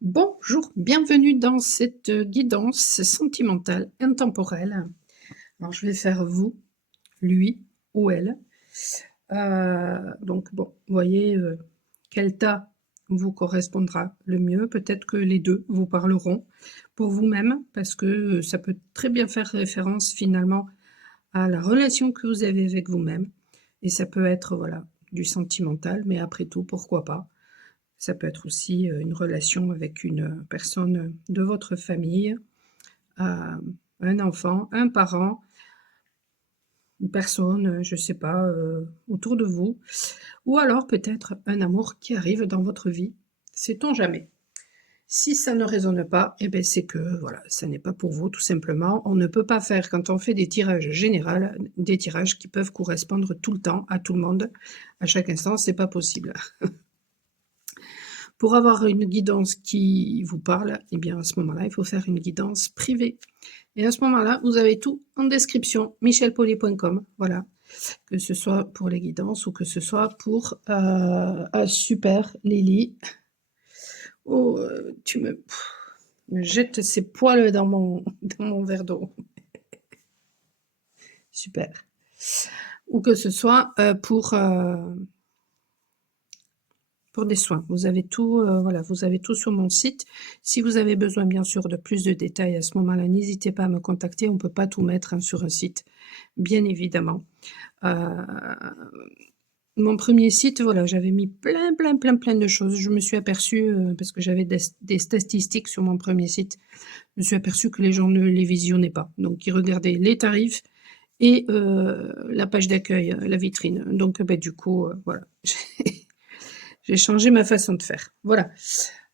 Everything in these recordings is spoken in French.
Bonjour, bienvenue dans cette guidance sentimentale intemporelle. Alors, je vais faire vous, lui ou elle. Donc, bon, vous voyez quel tas vous correspondra le mieux. Peut-être que les deux vous parleront pour vous-même, parce que ça peut très bien faire référence finalement à la relation que vous avez avec vous-même. Et ça peut être, voilà, du sentimental, mais après tout, pourquoi pas? Ça peut être aussi une relation avec une personne de votre famille, un enfant, un parent, une personne, je ne sais pas, autour de vous, ou alors peut-être un amour qui arrive dans votre vie. Sait-on jamais? Si ça ne résonne pas, eh ben c'est que voilà, ça n'est pas pour vous, tout simplement. On ne peut pas faire, quand on fait des tirages généraux, des tirages qui peuvent correspondre tout le temps à tout le monde, à chaque instant, c'est pas possible. Pour avoir une guidance qui vous parle, eh bien à ce moment-là, il faut faire une guidance privée. Et à ce moment-là, vous avez tout en description, michelpolly.com, voilà. Que ce soit pour les guidances ou que ce soit pour super Lily. Oh, me jettes ces poils dans mon verre d'eau. Super. Ou que ce soit pour des soins. Vous avez tout, voilà, vous avez tout sur mon site. Si vous avez besoin, bien sûr, de plus de détails à ce moment-là, n'hésitez pas à me contacter. On ne peut pas tout mettre sur un site, bien évidemment. Mon premier site, voilà, j'avais mis plein de choses. Je me suis aperçue, parce que j'avais des statistiques sur mon premier site, je me suis aperçue que les gens ne les visionnaient pas. Donc, ils regardaient les tarifs et la page d'accueil, la vitrine. Donc, du coup, voilà. J'ai changé ma façon de faire. Voilà.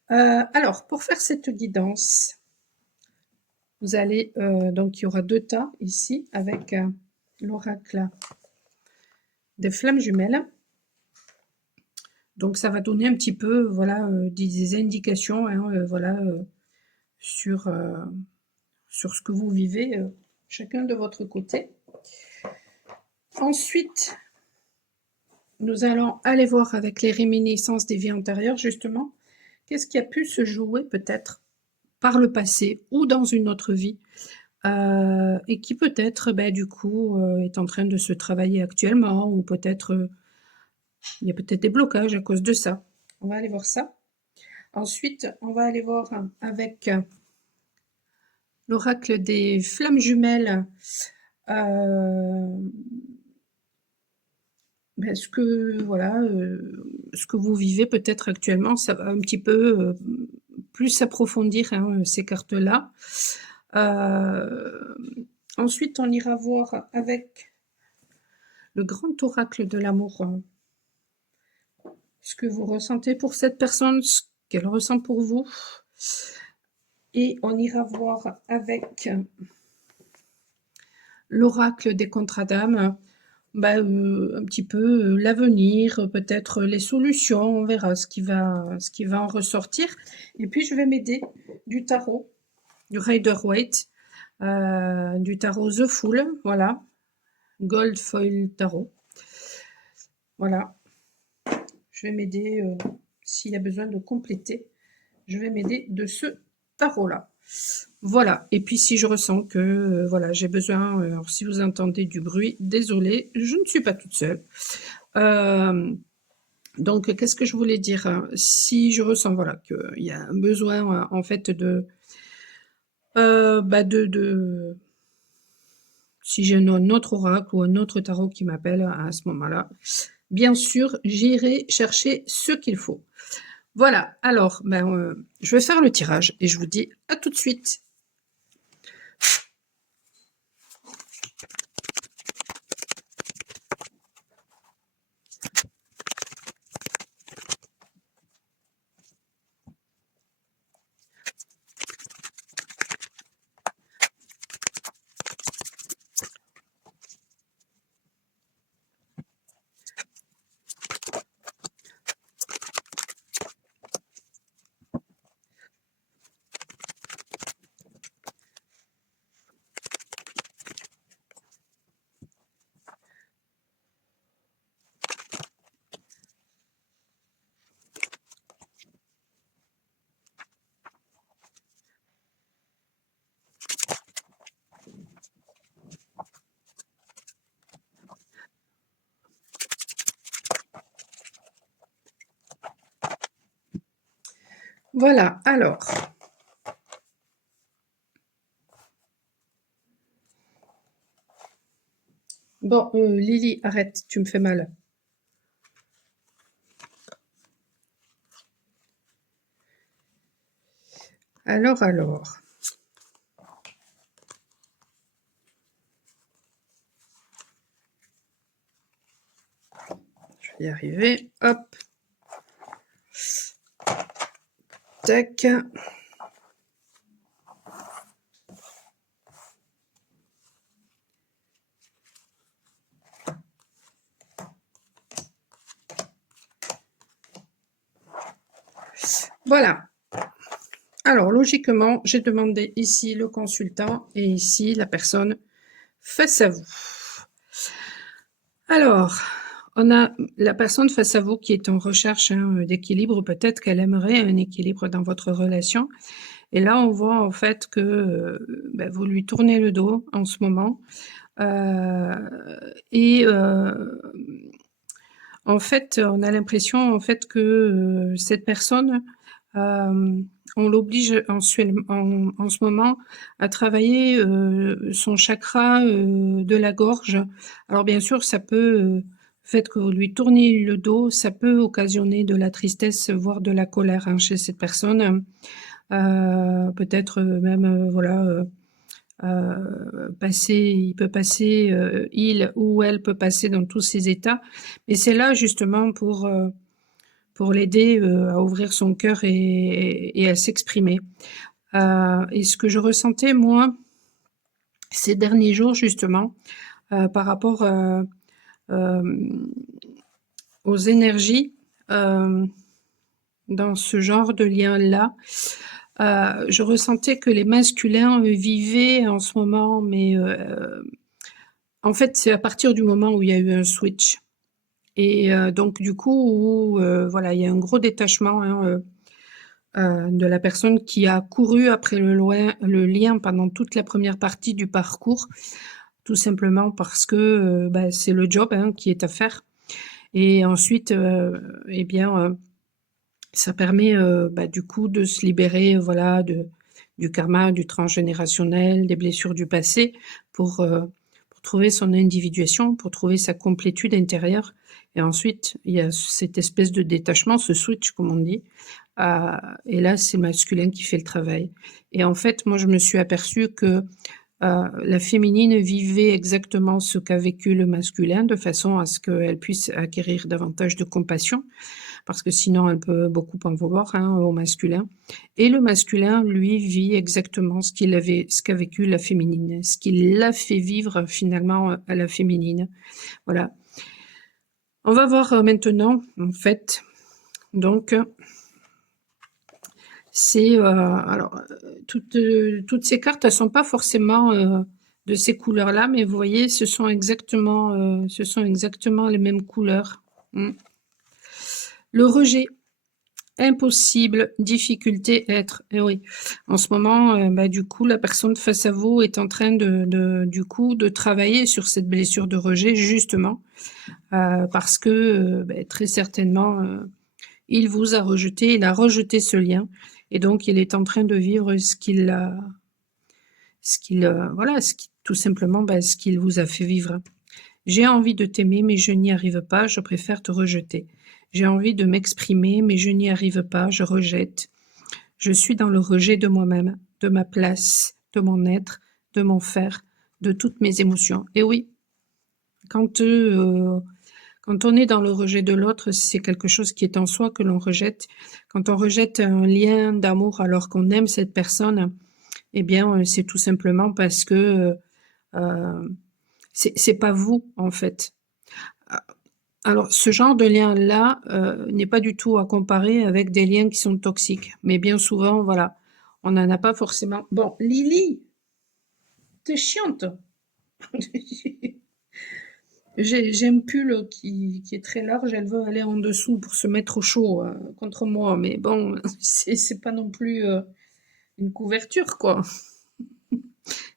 Alors, pour faire cette guidance, vous allez, donc il y aura 2 tas ici avec l'oracle des flammes jumelles. Donc ça va donner un petit peu, voilà, des indications, hein, voilà, sur ce que vous vivez, chacun de votre côté. Ensuite, nous allons aller voir avec les réminiscences des vies antérieures, justement, qu'est-ce qui a pu se jouer peut-être par le passé ou dans une autre vie, et qui peut-être, du coup, est en train de se travailler actuellement, ou peut-être, il y a peut-être des blocages à cause de ça. On va aller voir ça. Ensuite, on va aller voir avec l'oracle des flammes jumelles, ce que, voilà, ce que vous vivez peut-être actuellement. Ça va un petit peu plus s'approfondir, hein, ces cartes-là. Ensuite, on ira voir avec le grand oracle de l'amour, ce que vous ressentez pour cette personne, ce qu'elle ressent pour vous. Et on ira voir avec l'oracle des contrats d'âme, un petit peu l'avenir, peut-être les solutions, on verra ce qui va en ressortir. Et puis je vais m'aider du tarot, du Rider-Waite, du tarot The Fool, voilà, Gold Foil Tarot. Voilà, je vais m'aider, s'il y a besoin de compléter, je vais m'aider de ce tarot-là. Voilà, et puis si je ressens que voilà, j'ai besoin, alors si vous entendez du bruit, désolée, je ne suis pas toute seule. Donc qu'est-ce que je voulais dire? Si je ressens, voilà, qu'il y a un besoin, en fait, de si j'ai un autre oracle ou un autre tarot qui m'appelle à ce moment-là, bien sûr, j'irai chercher ce qu'il faut. Voilà, alors, je vais faire le tirage et je vous dis à tout de suite. Voilà, alors. Bon, Lily, arrête, tu me fais mal. Alors. Je vais y arriver. Hop. Tac. Voilà. Alors, logiquement, j'ai demandé ici le consultant et ici la personne face à vous. Alors, on a la personne face à vous qui est en recherche d'équilibre. Peut-être qu'elle aimerait un équilibre dans votre relation. Et là, on voit en fait que vous lui tournez le dos en ce moment. Et en fait, on a l'impression en fait que cette personne, on l'oblige en ce moment à travailler son chakra de la gorge. Alors bien sûr, ça peut, le fait que vous lui tourniez le dos, ça peut occasionner de la tristesse, voire de la colère chez cette personne. Peut-être même, voilà, il peut passer, il ou elle peut passer dans tous ces états. Mais c'est là justement pour l'aider à ouvrir son cœur et à s'exprimer. Et ce que je ressentais, moi, ces derniers jours, justement, par rapport aux énergies dans ce genre de lien-là, je ressentais que les masculins vivaient en ce moment, mais en fait, c'est à partir du moment où il y a eu un switch. Et donc, du coup, voilà, il y a un gros détachement de la personne qui a couru après le lien pendant toute la première partie du parcours, tout simplement parce que c'est le job qui est à faire. Et ensuite, eh bien, ça permet du coup de se libérer, voilà, du karma, du transgénérationnel, des blessures du passé, pour trouver son individuation, pour trouver sa complétude intérieure. Et ensuite, il y a cette espèce de détachement, ce switch, comme on dit. Et là, c'est le masculin qui fait le travail. Et en fait, moi, je me suis aperçue que la féminine vivait exactement ce qu'a vécu le masculin, de façon à ce qu'elle puisse acquérir davantage de compassion, parce que sinon elle peut beaucoup en vouloir au masculin. Et le masculin, lui, vit exactement ce qu'a vécu la féminine, ce qui l'a fait vivre finalement à la féminine. Voilà. On va voir maintenant, en fait, donc, c'est alors toutes ces cartes, elles sont pas forcément de ces couleurs-là, mais vous voyez, ce sont exactement les mêmes couleurs. Le rejet, impossible, difficulté, être. Et oui, en ce moment, du coup, la personne face à vous est en train du coup, de travailler sur cette blessure de rejet, justement, parce que très certainement, il vous a rejeté, il a rejeté ce lien, et donc il est en train de vivre tout simplement, ce qu'il vous a fait vivre. J'ai envie de t'aimer, mais je n'y arrive pas, je préfère te rejeter. J'ai envie de m'exprimer, mais je n'y arrive pas, je rejette. Je suis dans le rejet de moi-même, de ma place, de mon être, de mon faire, de toutes mes émotions. Et oui, quand on est dans le rejet de l'autre, c'est quelque chose qui est en soi que l'on rejette. Quand on rejette un lien d'amour alors qu'on aime cette personne, eh bien, c'est tout simplement parce que c'est pas vous, en fait. Alors, ce genre de lien-là n'est pas du tout à comparer avec des liens qui sont toxiques. Mais bien souvent, voilà, on n'en a pas forcément. Bon, Lily, t'es chiante. J'ai un pull qui est très large, elle veut aller en dessous pour se mettre au chaud contre moi. Mais bon, c'est pas non plus une couverture, quoi.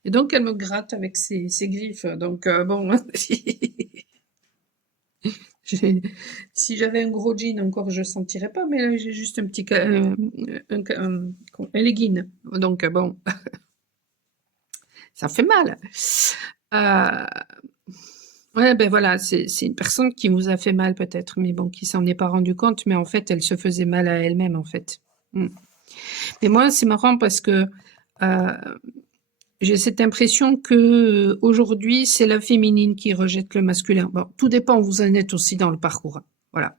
Et donc, elle me gratte avec ses griffes. Donc, bon, Si j'avais un gros jean encore, je sentirais pas, mais là, j'ai juste un petit un legging. Donc, bon, ça fait mal. Euh, ouais, ben voilà, c'est une personne qui vous a fait mal peut-être, mais bon, qui s'en est pas rendu compte, mais en fait, elle se faisait mal à elle-même, en fait. Mm. Mais moi, c'est marrant parce que euh, j'ai cette impression que aujourd'hui, c'est la féminine qui rejette le masculin. Bon, tout dépend où vous en êtes aussi dans le parcours. Voilà.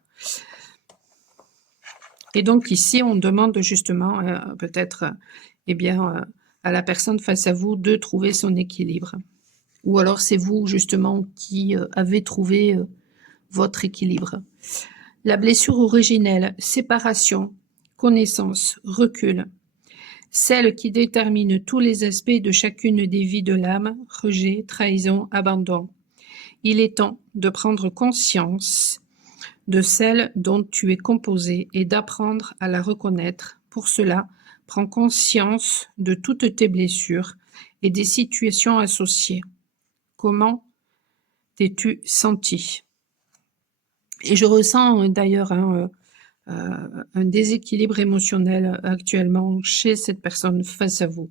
Et donc ici, on demande justement peut-être eh bien, à la personne face à vous de trouver son équilibre. Ou alors c'est vous justement qui avez trouvé votre équilibre. La blessure originelle, séparation, connaissance, recul, celle qui détermine tous les aspects de chacune des vies de l'âme, rejet, trahison, abandon. Il est temps de prendre conscience de celle dont tu es composé et d'apprendre à la reconnaître. Pour cela, prends conscience de toutes tes blessures et des situations associées. Comment t'es-tu senti? Et je ressens d'ailleurs un déséquilibre émotionnel actuellement chez cette personne face à vous.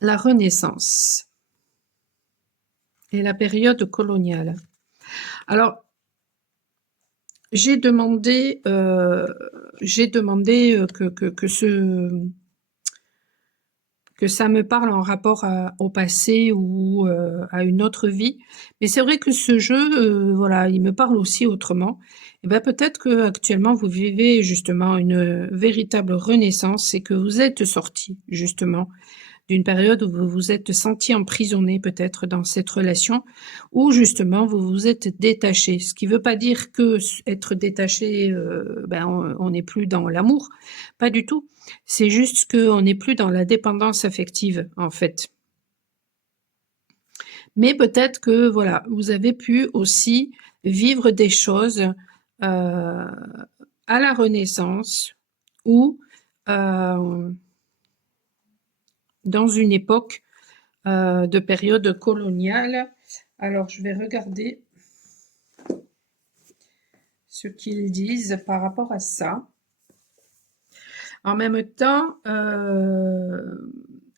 La Renaissance et la période coloniale. Alors, j'ai demandé que ça me parle en rapport au passé ou à une autre vie. Mais c'est vrai que ce jeu, voilà, il me parle aussi autrement. Et ben peut-être que actuellement vous vivez justement une véritable renaissance et que vous êtes sorti justement d'une période où vous vous êtes senti emprisonné peut-être dans cette relation, où justement vous vous êtes détaché. Ce qui ne veut pas dire que être détaché, on n'est plus dans l'amour, pas du tout. C'est juste qu'on n'est plus dans la dépendance affective en fait. Mais peut-être que voilà, vous avez pu aussi vivre des choses à la Renaissance ou dans une époque de période coloniale. Alors, je vais regarder ce qu'ils disent par rapport à ça. En même temps, le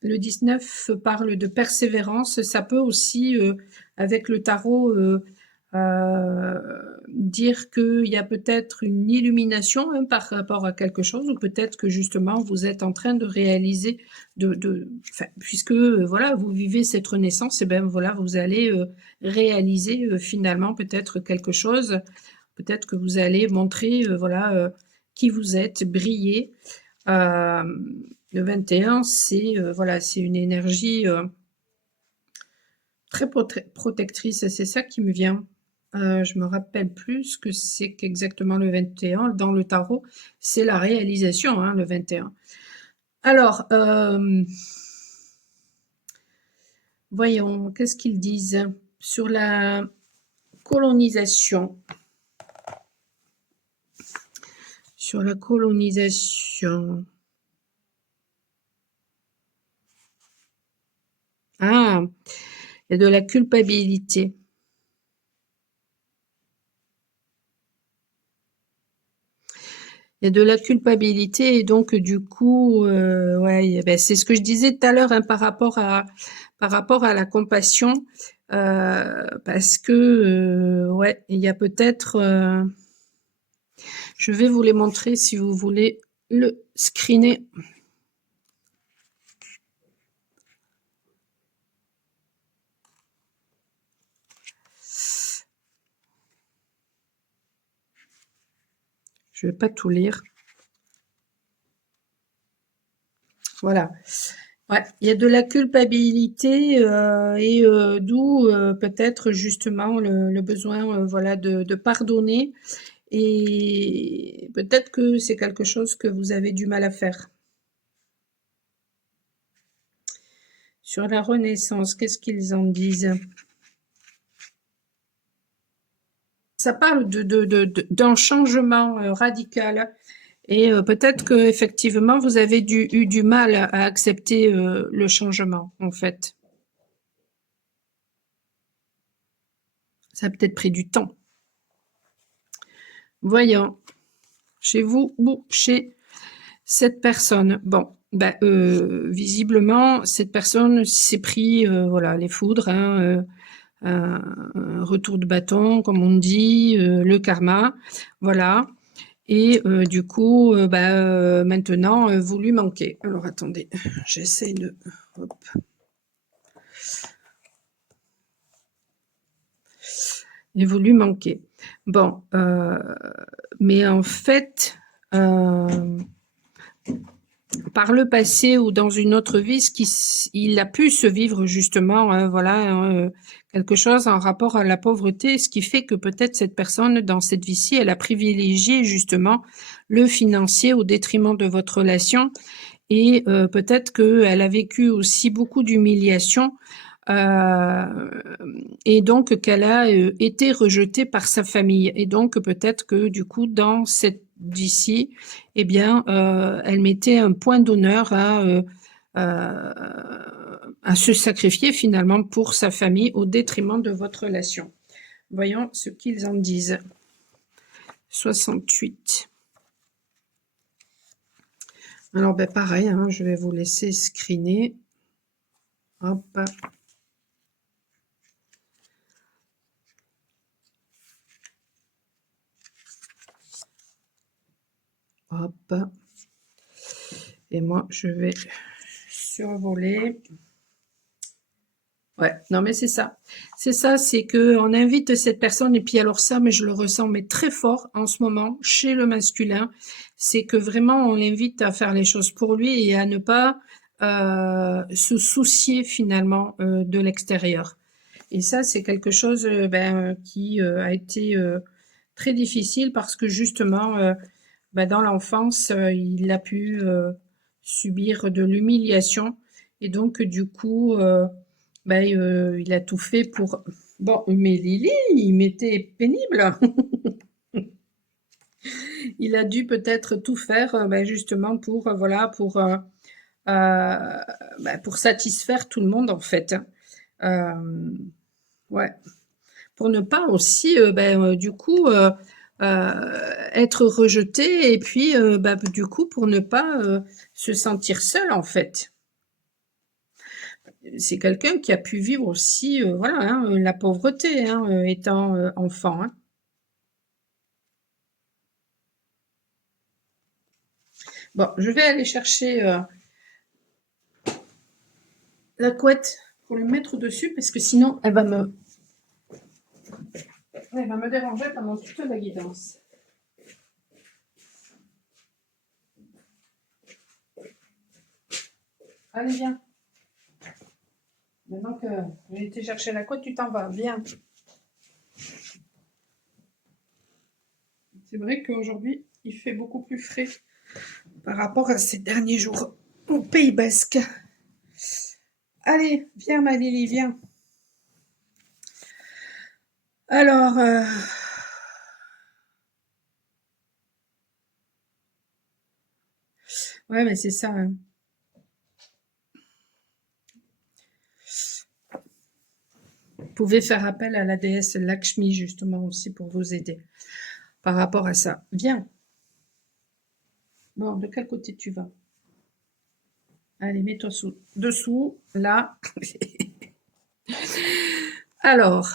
19 parle de persévérance. Ça peut aussi, avec le tarot, dire qu'il y a peut-être une illumination hein, par rapport à quelque chose, ou peut-être que justement vous êtes en train de réaliser, puisque voilà, vous vivez cette renaissance, et bien voilà, vous allez réaliser finalement peut-être quelque chose, peut-être que vous allez montrer voilà qui vous êtes, briller. Le 21, c'est voilà, c'est une énergie très protectrice, et c'est ça qui me vient. Je me rappelle plus ce que c'est qu'exactement le 21 dans le tarot. C'est la réalisation, hein, le 21. Alors, voyons, qu'est-ce qu'ils disent sur la colonisation. Sur la colonisation. Ah, il y a de la culpabilité. Il y a de la culpabilité et donc du coup, ouais, ben, c'est ce que je disais tout à l'heure hein, par rapport à la compassion, parce que ouais, il y a peut-être, je vais vous les montrer si vous voulez le screener. Je vais pas tout lire. Voilà. Ouais, il y a de la culpabilité et d'où peut-être justement le besoin voilà de pardonner et peut-être que c'est quelque chose que vous avez du mal à faire. Sur la Renaissance, qu'est-ce qu'ils en disent? Ça parle d'un changement radical Et peut-être que effectivement vous avez eu du mal à accepter le changement, en fait. Ça a peut-être pris du temps. Voyons. Chez vous ou chez cette personne. Bon, ben, visiblement, cette personne s'est pris voilà, les foudres, hein, un retour de bâton, comme on dit, le karma. Voilà. Et du coup, maintenant, vous lui manquez. Alors, attendez, j'essaie de... Hop. Et vous lui manquez. Bon, mais en fait, par le passé ou dans une autre vie, il a pu se vivre justement, hein, voilà, hein, quelque chose en rapport à la pauvreté, ce qui fait que peut-être cette personne, dans cette vie-ci, elle a privilégié justement le financier au détriment de votre relation, et peut-être qu'elle a vécu aussi beaucoup d'humiliation, et donc qu'elle a été rejetée par sa famille. Et donc peut-être que du coup, dans cette vie-ci, eh bien, elle mettait un point d'honneur à se sacrifier finalement pour sa famille au détriment de votre relation. Voyons ce qu'ils en disent. 68. Alors, ben pareil, hein, je vais vous laisser screener. Hop. Hop. Et moi, je vais survoler. Ouais, non mais c'est ça. C'est ça, c'est que on invite cette personne, et puis alors ça, mais je le ressens mais très fort en ce moment chez le masculin, c'est que vraiment on l'invite à faire les choses pour lui et à ne pas se soucier finalement de l'extérieur. Et ça, c'est quelque chose qui a été très difficile parce que justement, dans l'enfance, il a pu subir de l'humiliation et donc du coup, il a tout fait pour... Bon, mais Lily, il m'était pénible. Il a dû peut-être tout faire justement pour, voilà, pour satisfaire tout le monde en fait. Ouais. Pour ne pas aussi, du coup, être rejeté et puis, du coup, pour ne pas se sentir seul en fait. C'est quelqu'un qui a pu vivre aussi, voilà, hein, la pauvreté, hein, étant enfant. Hein. Bon, je vais aller chercher la couette pour le mettre dessus parce que sinon, elle va me déranger pendant toute la guidance. Allez, viens. Maintenant que j'ai été chercher la couette, tu t'en vas. Viens. C'est vrai qu'aujourd'hui, il fait beaucoup plus frais par rapport à ces derniers jours au Pays Basque. Allez, viens ma Lily, viens. Alors, ouais, mais c'est ça. Hein. Vous pouvez faire appel à la déesse Lakshmi justement aussi pour vous aider par rapport à ça. Viens. Bon, de quel côté tu vas? Allez, mets-toi dessous, là. Alors,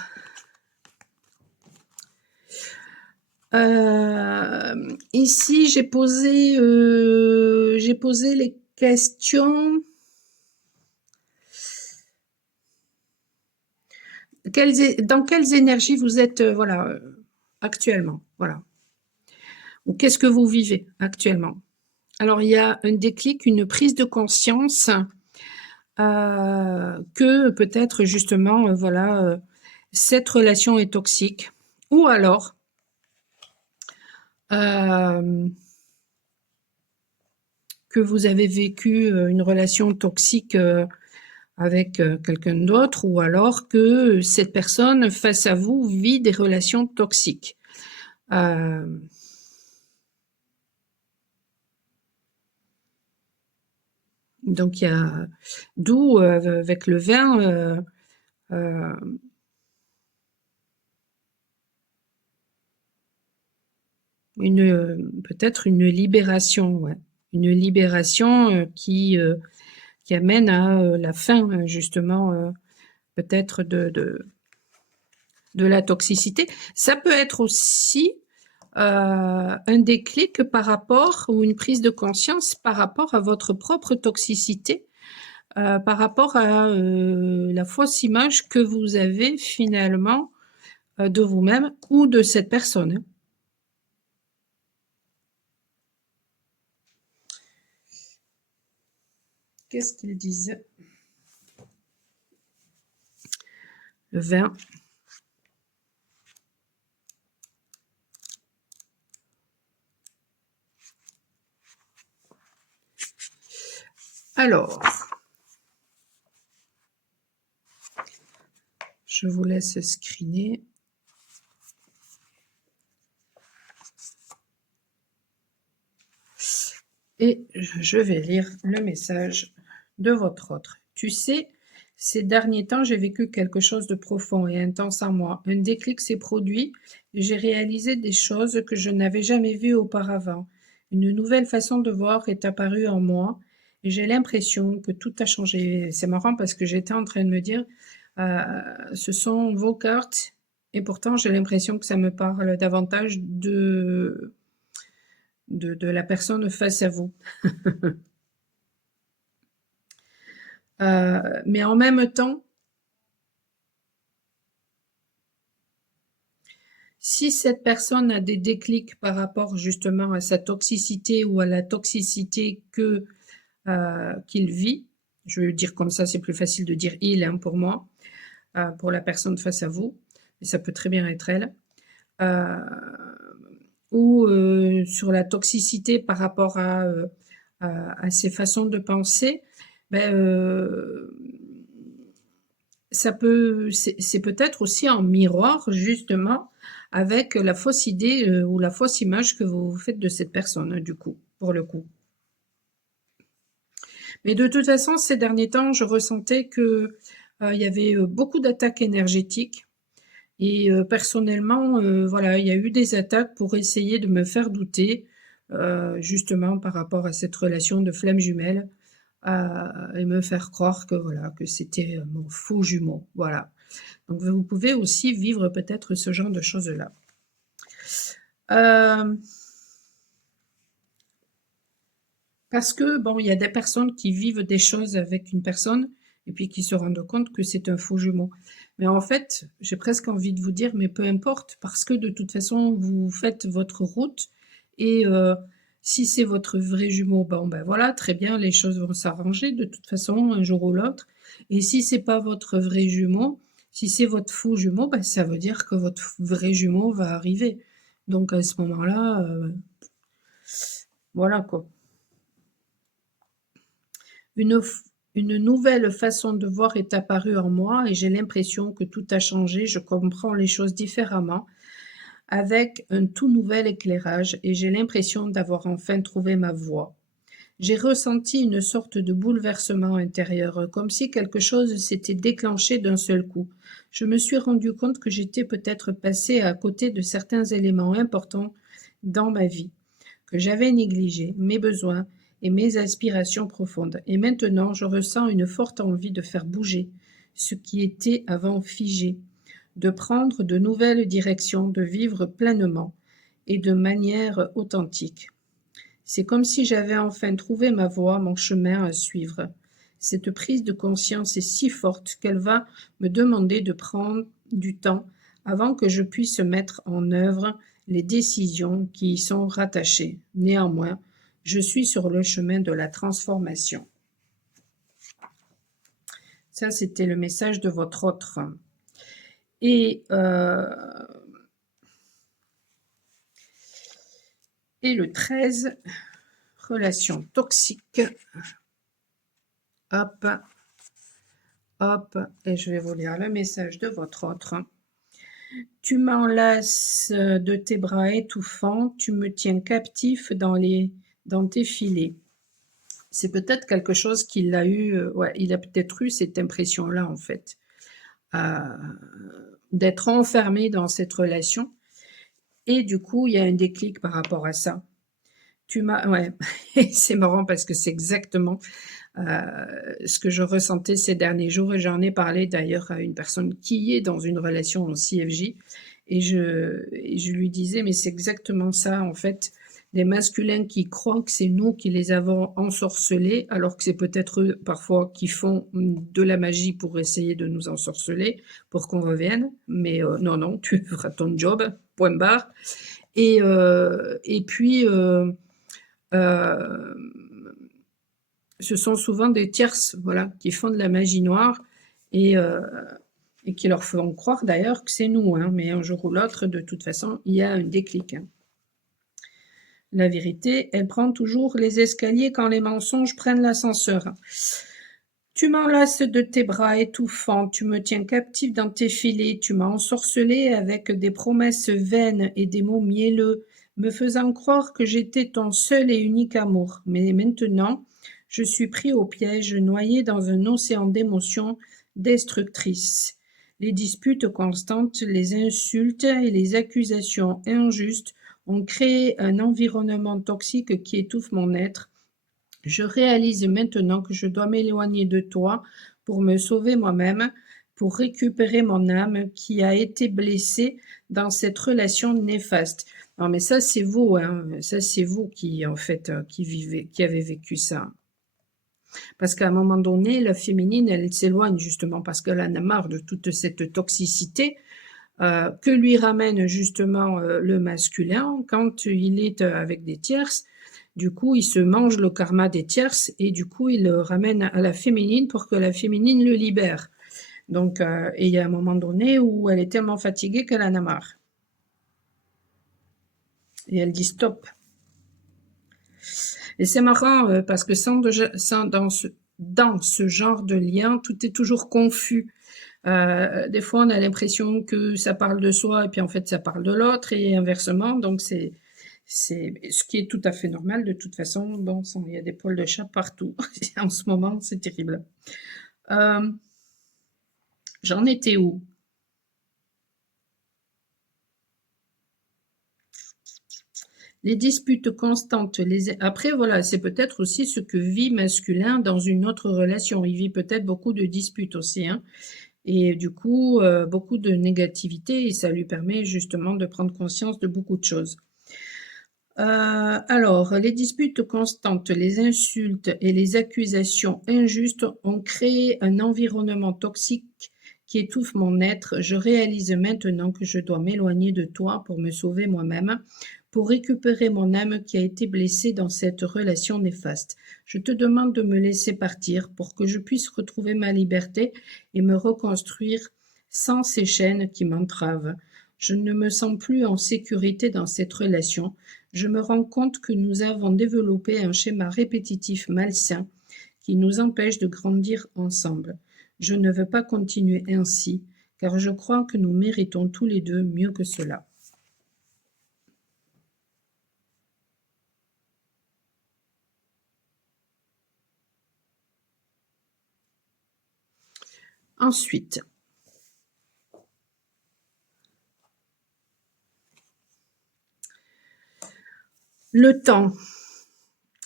ici, j'ai posé les questions. Dans quelles énergies vous êtes, voilà, actuellement, voilà. Ou qu'est-ce que vous vivez actuellement? Alors, il y a un déclic, une prise de conscience que peut-être justement, voilà, cette relation est toxique. Ou alors, que vous avez vécu une relation toxique avec quelqu'un d'autre, ou alors que cette personne face à vous vit des relations toxiques. Donc il y a d'où avec le vin peut-être une libération, ouais. Une libération qui amène à la fin justement peut-être de la toxicité. Ça peut être aussi un déclic par rapport ou une prise de conscience par rapport à votre propre toxicité, par rapport à la fausse image que vous avez finalement de vous-même ou de cette personne. Qu'est-ce qu'il disait? Le vin. Alors, je vous laisse screener. Et je vais lire le message de votre autre. Tu sais, ces derniers temps, j'ai vécu quelque chose de profond et intense en moi. Un déclic s'est produit et j'ai réalisé des choses que je n'avais jamais vues auparavant. Une nouvelle façon de voir est apparue en moi et j'ai l'impression que tout a changé. C'est marrant parce que j'étais en train de me dire, ce sont vos cartes et pourtant j'ai l'impression que ça me parle davantage de la personne face à vous. Mais en même temps, si cette personne a des déclics par rapport justement à sa toxicité ou à la toxicité qu'il vit, je veux dire comme ça, c'est plus facile de dire il hein, pour moi, pour la personne face à vous, et ça peut très bien être elle, ou sur la toxicité par rapport à ses façons de penser, ben, c'est peut-être aussi en miroir justement avec la fausse idée ou la fausse image que vous faites de cette personne du coup, pour le coup. Mais de toute façon, ces derniers temps, je ressentais que il y avait beaucoup d'attaques énergétiques et personnellement, voilà, il y a eu des attaques pour essayer de me faire douter, justement par rapport à cette relation de flamme jumelle, et me faire croire que voilà, que c'était mon faux jumeau, voilà. Donc vous pouvez aussi vivre peut-être ce genre de choses-là. Parce que bon, il y a des personnes qui vivent des choses avec une personne et puis qui se rendent compte que c'est un faux jumeau. Mais en fait, j'ai presque envie de vous dire, mais peu importe, parce que de toute façon, vous faites votre route et si c'est votre vrai jumeau, bon ben voilà, très bien, les choses vont s'arranger de toute façon un jour ou l'autre. Et si c'est pas votre vrai jumeau, si c'est votre faux jumeau, ben ça veut dire que votre vrai jumeau va arriver. Donc à ce moment-là, voilà quoi. Une nouvelle façon de voir est apparue en moi et j'ai l'impression que tout a changé, je comprends les choses différemment, avec un tout nouvel éclairage et j'ai l'impression d'avoir enfin trouvé ma voie. J'ai ressenti une sorte de bouleversement intérieur, comme si quelque chose s'était déclenché d'un seul coup. Je me suis rendu compte que j'étais peut-être passé à côté de certains éléments importants dans ma vie, que j'avais négligés, mes besoins et mes aspirations profondes. Et maintenant, je ressens une forte envie de faire bouger ce qui était avant figé, de prendre de nouvelles directions, de vivre pleinement et de manière authentique. C'est comme si j'avais enfin trouvé ma voie, mon chemin à suivre. Cette prise de conscience est si forte qu'elle va me demander de prendre du temps avant que je puisse mettre en œuvre les décisions qui y sont rattachées. Néanmoins, je suis sur le chemin de la transformation. Ça, c'était le message de votre autre. Et le 13, relation toxique. Hop, hop, et je vais vous lire le message de votre autre. Tu m'enlaces de tes bras étouffants, tu me tiens captif dans tes filets. C'est peut-être quelque chose qu'il a eu, ouais, il a peut-être eu cette impression-là, en fait, d'être enfermé dans cette relation et du coup, il y a un déclic par rapport à ça. Ouais, et c'est marrant parce que c'est exactement, ce que je ressentais ces derniers jours et j'en ai parlé d'ailleurs à une personne qui est dans une relation en CFJ et je lui disais: «Mais c'est exactement ça, en fait, des masculins qui croient que c'est nous qui les avons ensorcelés, alors que c'est peut-être eux, parfois, qui font, de la magie pour essayer de nous ensorceler, pour qu'on revienne. Mais non, non, tu feras ton job, point barre» et puis, hem ce sont souvent des tierces, voilà, qui font de la magie noire et heu et qui leur font croire d'ailleurs que c'est nous, hein, mais un jour ou l'autre, de toute façon, il y a un déclic, hein. La vérité, elle prend toujours les escaliers quand les mensonges prennent l'ascenseur. Tu m'enlaces de tes bras étouffants, tu me tiens captif dans tes filets, tu m'as ensorcelé avec des promesses vaines et des mots mielleux, me faisant croire que j'étais ton seul et unique amour. Mais maintenant, je suis pris au piège, noyé dans un océan d'émotions destructrices. Les disputes constantes, les insultes et les accusations injustes ont créé un environnement toxique qui étouffe mon être. Je réalise maintenant que je dois m'éloigner de toi pour me sauver moi-même, pour récupérer mon âme qui a été blessée dans cette relation néfaste. Non, mais ça, c'est vous, hein. Ça, c'est vous qui, en fait, qui avez vécu ça. Parce qu'à un moment donné, la féminine, elle s'éloigne justement parce qu'elle en a marre de toute cette toxicité que lui ramène justement le masculin quand il est avec des tierces. Du coup, il se mange le karma des tierces et du coup, il le ramène à la féminine pour que la féminine le libère. Donc, et il y a un moment donné où elle est tellement fatiguée qu'elle en a marre. Et elle dit stop. Et c'est marrant parce que dans ce genre de lien, tout est toujours confus. Des fois, on a l'impression que ça parle de soi et puis en fait, ça parle de l'autre et inversement. Donc, c'est ce qui est tout à fait normal de toute façon. Bon, il y a des poils de chat partout. En ce moment, c'est terrible. J'en étais où? Les disputes constantes. Après, voilà, c'est peut-être aussi ce que vit masculin dans une autre relation. Il vit peut-être beaucoup de disputes aussi, hein. Et du coup, beaucoup de négativité et ça lui permet justement de prendre conscience de beaucoup de choses. Alors, les disputes constantes, les insultes et les accusations injustes ont créé un environnement toxique qui étouffe mon être. Je réalise maintenant que je dois m'éloigner de toi pour me sauver moi-même, pour récupérer mon âme qui a été blessée dans cette relation néfaste. Je te demande de me laisser partir pour que je puisse retrouver ma liberté et me reconstruire sans ces chaînes qui m'entravent. Je ne me sens plus en sécurité dans cette relation. Je me rends compte que nous avons développé un schéma répétitif malsain qui nous empêche de grandir ensemble. Je ne veux pas continuer ainsi, car je crois que nous méritons tous les deux mieux que cela. Ensuite, le temps.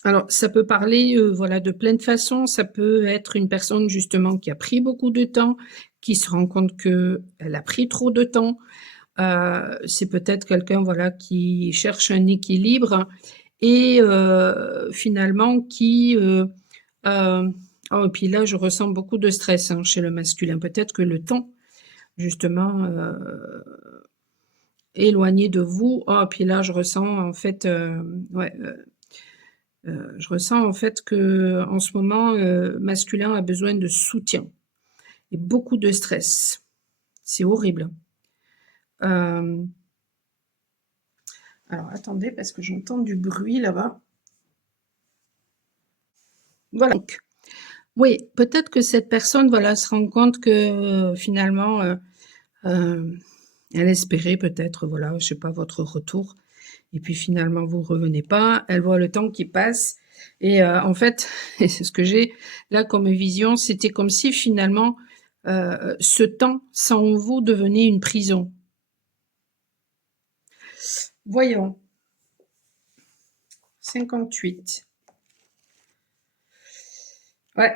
Alors, ça peut parler, voilà, de plein de façons. Ça peut être une personne justement qui a pris beaucoup de temps, qui se rend compte qu'elle a pris trop de temps. C'est peut-être quelqu'un, voilà, qui cherche un équilibre et finalement oh et puis là, je ressens beaucoup de stress, hein, chez le masculin. Peut-être que le temps, justement, éloigné de vous. Oh, puis là, je ressens en fait, ouais, je ressens en fait qu'en ce moment, masculin a besoin de soutien et beaucoup de stress. C'est horrible. Hem, alors attendez parce que j'entends du bruit là-bas. Voilà, donc oui, peut-être que cette personne, voilà, se rend compte que, finalement, elle espérait peut-être, voilà, je sais pas, votre retour et puis finalement vous revenez pas. Elle voit le temps qui passe Et en fait, et c'est ce que j'ai là comme vision, c'était comme si finalement, ce temps sans vous devenait une prison. Voyons. 58. Ouais,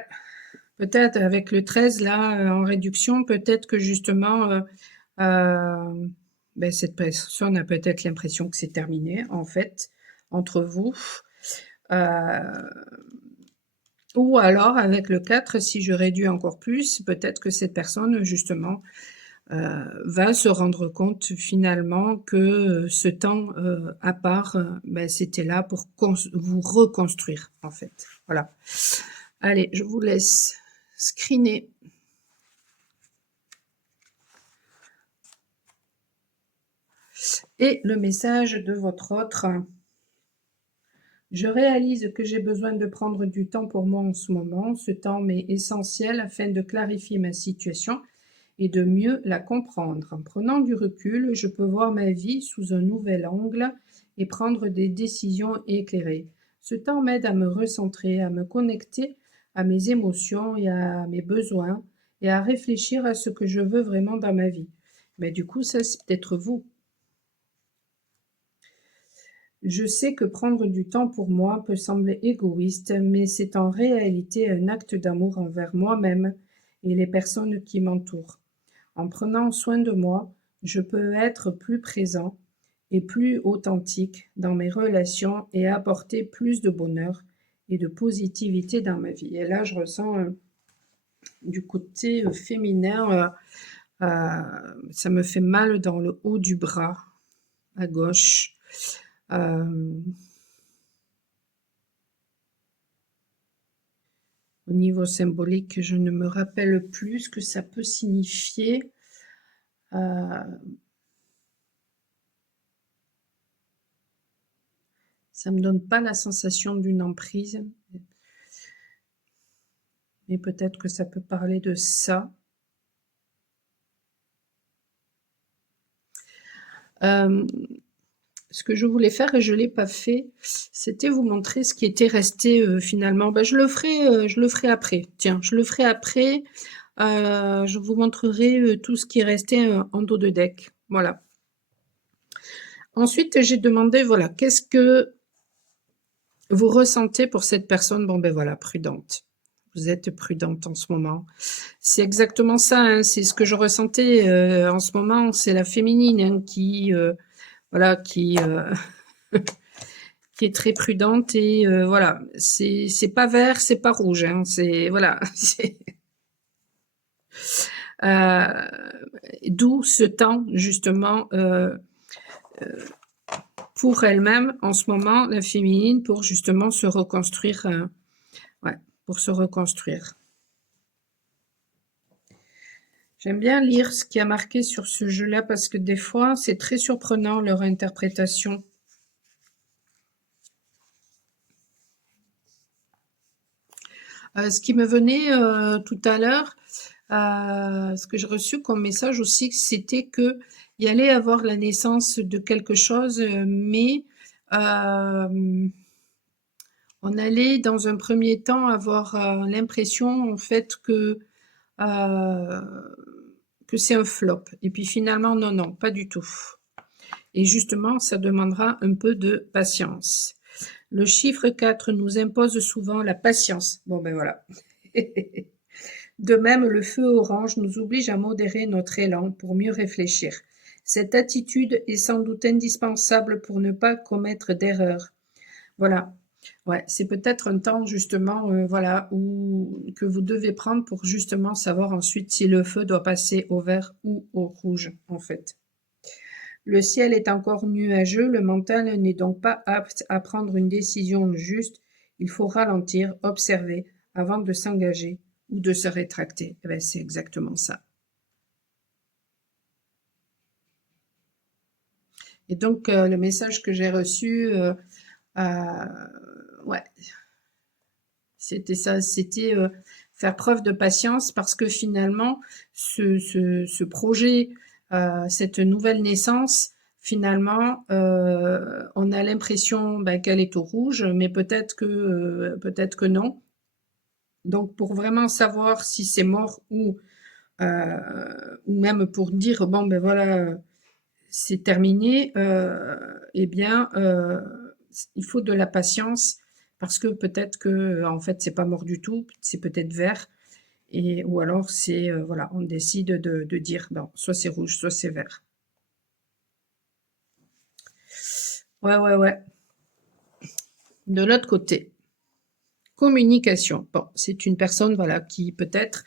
peut-être avec le 13 là, en réduction, peut-être que justement, cette personne a peut-être l'impression que c'est terminé, en fait, entre vous. Ou alors avec le 4, si je réduis encore plus, peut-être que cette personne justement, va se rendre compte finalement que, ce temps, à part, c'était là pour vous reconstruire, en fait. Voilà. Allez, je vous laisse screener. Et le message de votre autre. Je réalise que j'ai besoin de prendre du temps pour moi en ce moment. Ce temps m'est essentiel afin de clarifier ma situation et de mieux la comprendre. En prenant du recul, je peux voir ma vie sous un nouvel angle et prendre des décisions éclairées. Ce temps m'aide à me recentrer, à me connecter à mes émotions et à mes besoins et à réfléchir à ce que je veux vraiment dans ma vie. Mais du coup, ça, c'est peut-être vous. Je sais que prendre du temps pour moi peut sembler égoïste, mais c'est en réalité un acte d'amour envers moi-même et les personnes qui m'entourent. En prenant soin de moi, je peux être plus présent et plus authentique dans mes relations et apporter plus de bonheur et de positivité dans ma vie. Et là, je ressens du côté féminin, ça me fait mal dans le haut du bras, à gauche. Au niveau symbolique, je ne me rappelle plus ce que ça peut signifier. Ça me donne pas la sensation d'une emprise, mais peut-être que ça peut parler de ça. Ce que je voulais faire et je l'ai pas fait, c'était vous montrer ce qui était resté finalement. Je le ferai après. Tiens, je le ferai après. Je vous montrerai tout ce qui est resté en dos de deck. Voilà. Ensuite, j'ai demandé, voilà, qu'est-ce que vous ressentez pour cette personne? Bon, voilà, prudente. Vous êtes prudente en ce moment. C'est exactement ça, hein, c'est ce que je ressentais en ce moment. C'est la féminine hein, qui, voilà, qui est très prudente et voilà. C'est pas vert, c'est pas rouge. Hein, c'est voilà. D'où ce temps justement pour elle-même en ce moment, la féminine, pour justement se reconstruire. Ouais, pour se reconstruire. J'aime bien lire ce qui a marqué sur ce jeu-là parce que des fois, c'est très surprenant leur interprétation. Ce qui me venait tout à l'heure, ce que j'ai reçu comme message aussi, c'était que il y allait avoir la naissance de quelque chose, mais on allait dans un premier temps avoir l'impression en fait que c'est un flop. Et puis finalement, non, non, pas du tout. Et justement, ça demandera un peu de patience. Le chiffre 4 nous impose souvent la patience. Bon, voilà. De même, le feu orange nous oblige à modérer notre élan pour mieux réfléchir. Cette attitude est sans doute indispensable pour ne pas commettre d'erreurs. Voilà. Ouais, c'est peut-être un temps justement, voilà, que vous devez prendre pour justement savoir ensuite si le feu doit passer au vert ou au rouge, en fait. Le ciel est encore nuageux, le mental n'est donc pas apte à prendre une décision juste. Il faut ralentir, observer avant de s'engager ou de se rétracter. C'est exactement ça. Et donc, le message que j'ai reçu, ouais, c'était ça, c'était faire preuve de patience parce que finalement, ce projet, cette nouvelle naissance, finalement, on a l'impression qu'elle est au rouge, mais peut-être que non. Donc pour vraiment savoir si c'est mort ou même pour dire bon ben voilà, c'est terminé, eh bien, il faut de la patience parce que peut-être que en fait c'est pas mort du tout, c'est peut-être vert et ou alors c'est voilà, on décide de dire bon, soit c'est rouge, soit c'est vert. Ouais, ouais, ouais. De l'autre côté, communication. Bon, c'est une personne voilà qui peut-être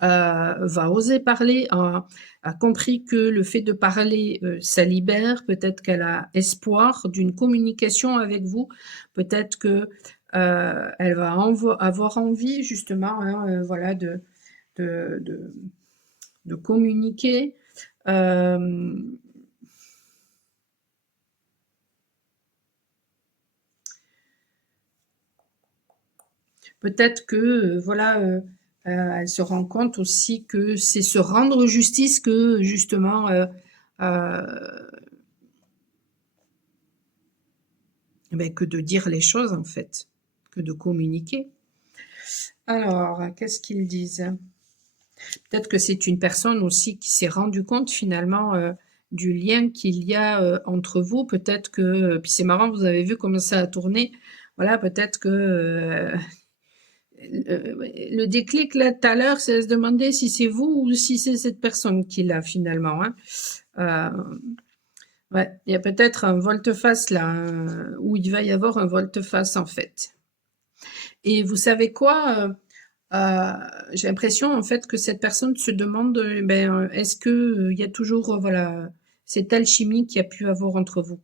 va oser parler, a compris que le fait de parler, ça libère, peut-être qu'elle a espoir d'une communication avec vous, peut-être que elle va avoir envie justement, hein, voilà, de, de, de communiquer. Euh, Peut-être que voilà, elle se rend compte aussi que c'est se rendre justice que justement euh, que de dire les choses en fait, que de communiquer. Alors, qu'est-ce qu'ils disent? Peut-être que c'est une personne aussi qui s'est rendu compte finalement du lien qu'il y a entre vous. Peut-être que, puis c'est marrant, vous avez vu comment ça a tourné. Voilà, peut-être que le déclic là tout à l'heure, c'est de se demander si c'est vous ou si c'est cette personne qui l'a finalement. Hein. Ouais, il y a peut-être un volte-face là, où il va y avoir un volte-face en fait. Et vous savez quoi? J'ai l'impression en fait que cette personne se demande, est-ce que il y a toujours, voilà, cette alchimie qu'il y a pu avoir entre vous?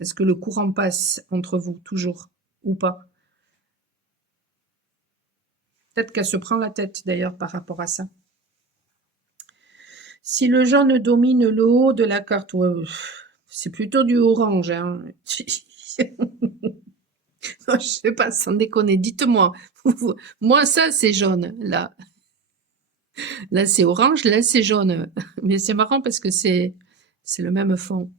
Est-ce que le courant passe entre vous toujours ou pas? Peut-être qu'elle se prend la tête d'ailleurs par rapport à ça. Si le jaune domine le haut de la carte, ouais, c'est plutôt du orange, hein. Je sais pas, sans déconner, dites-moi. Moi, ça, c'est jaune, là. Là, c'est orange, là, c'est jaune. Mais c'est marrant parce que c'est le même fond.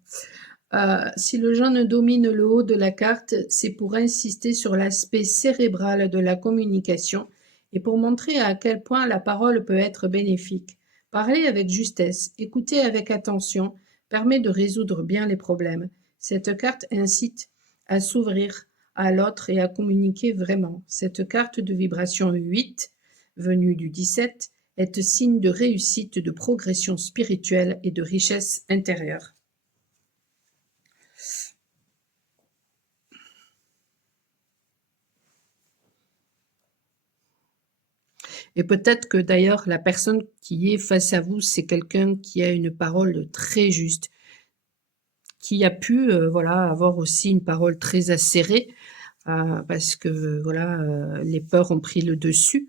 Si le jaune domine le haut de la carte, c'est pour insister sur l'aspect cérébral de la communication et pour montrer à quel point la parole peut être bénéfique. Parler avec justesse, écouter avec attention, permet de résoudre bien les problèmes. Cette carte incite à s'ouvrir à l'autre et à communiquer vraiment. Cette carte de vibration 8, venue du 17, est signe de réussite, de progression spirituelle et de richesse intérieure. Et peut-être que d'ailleurs, la personne qui est face à vous, c'est quelqu'un qui a une parole très juste, qui a pu voilà, avoir aussi une parole très acérée, parce que voilà, les peurs ont pris le dessus,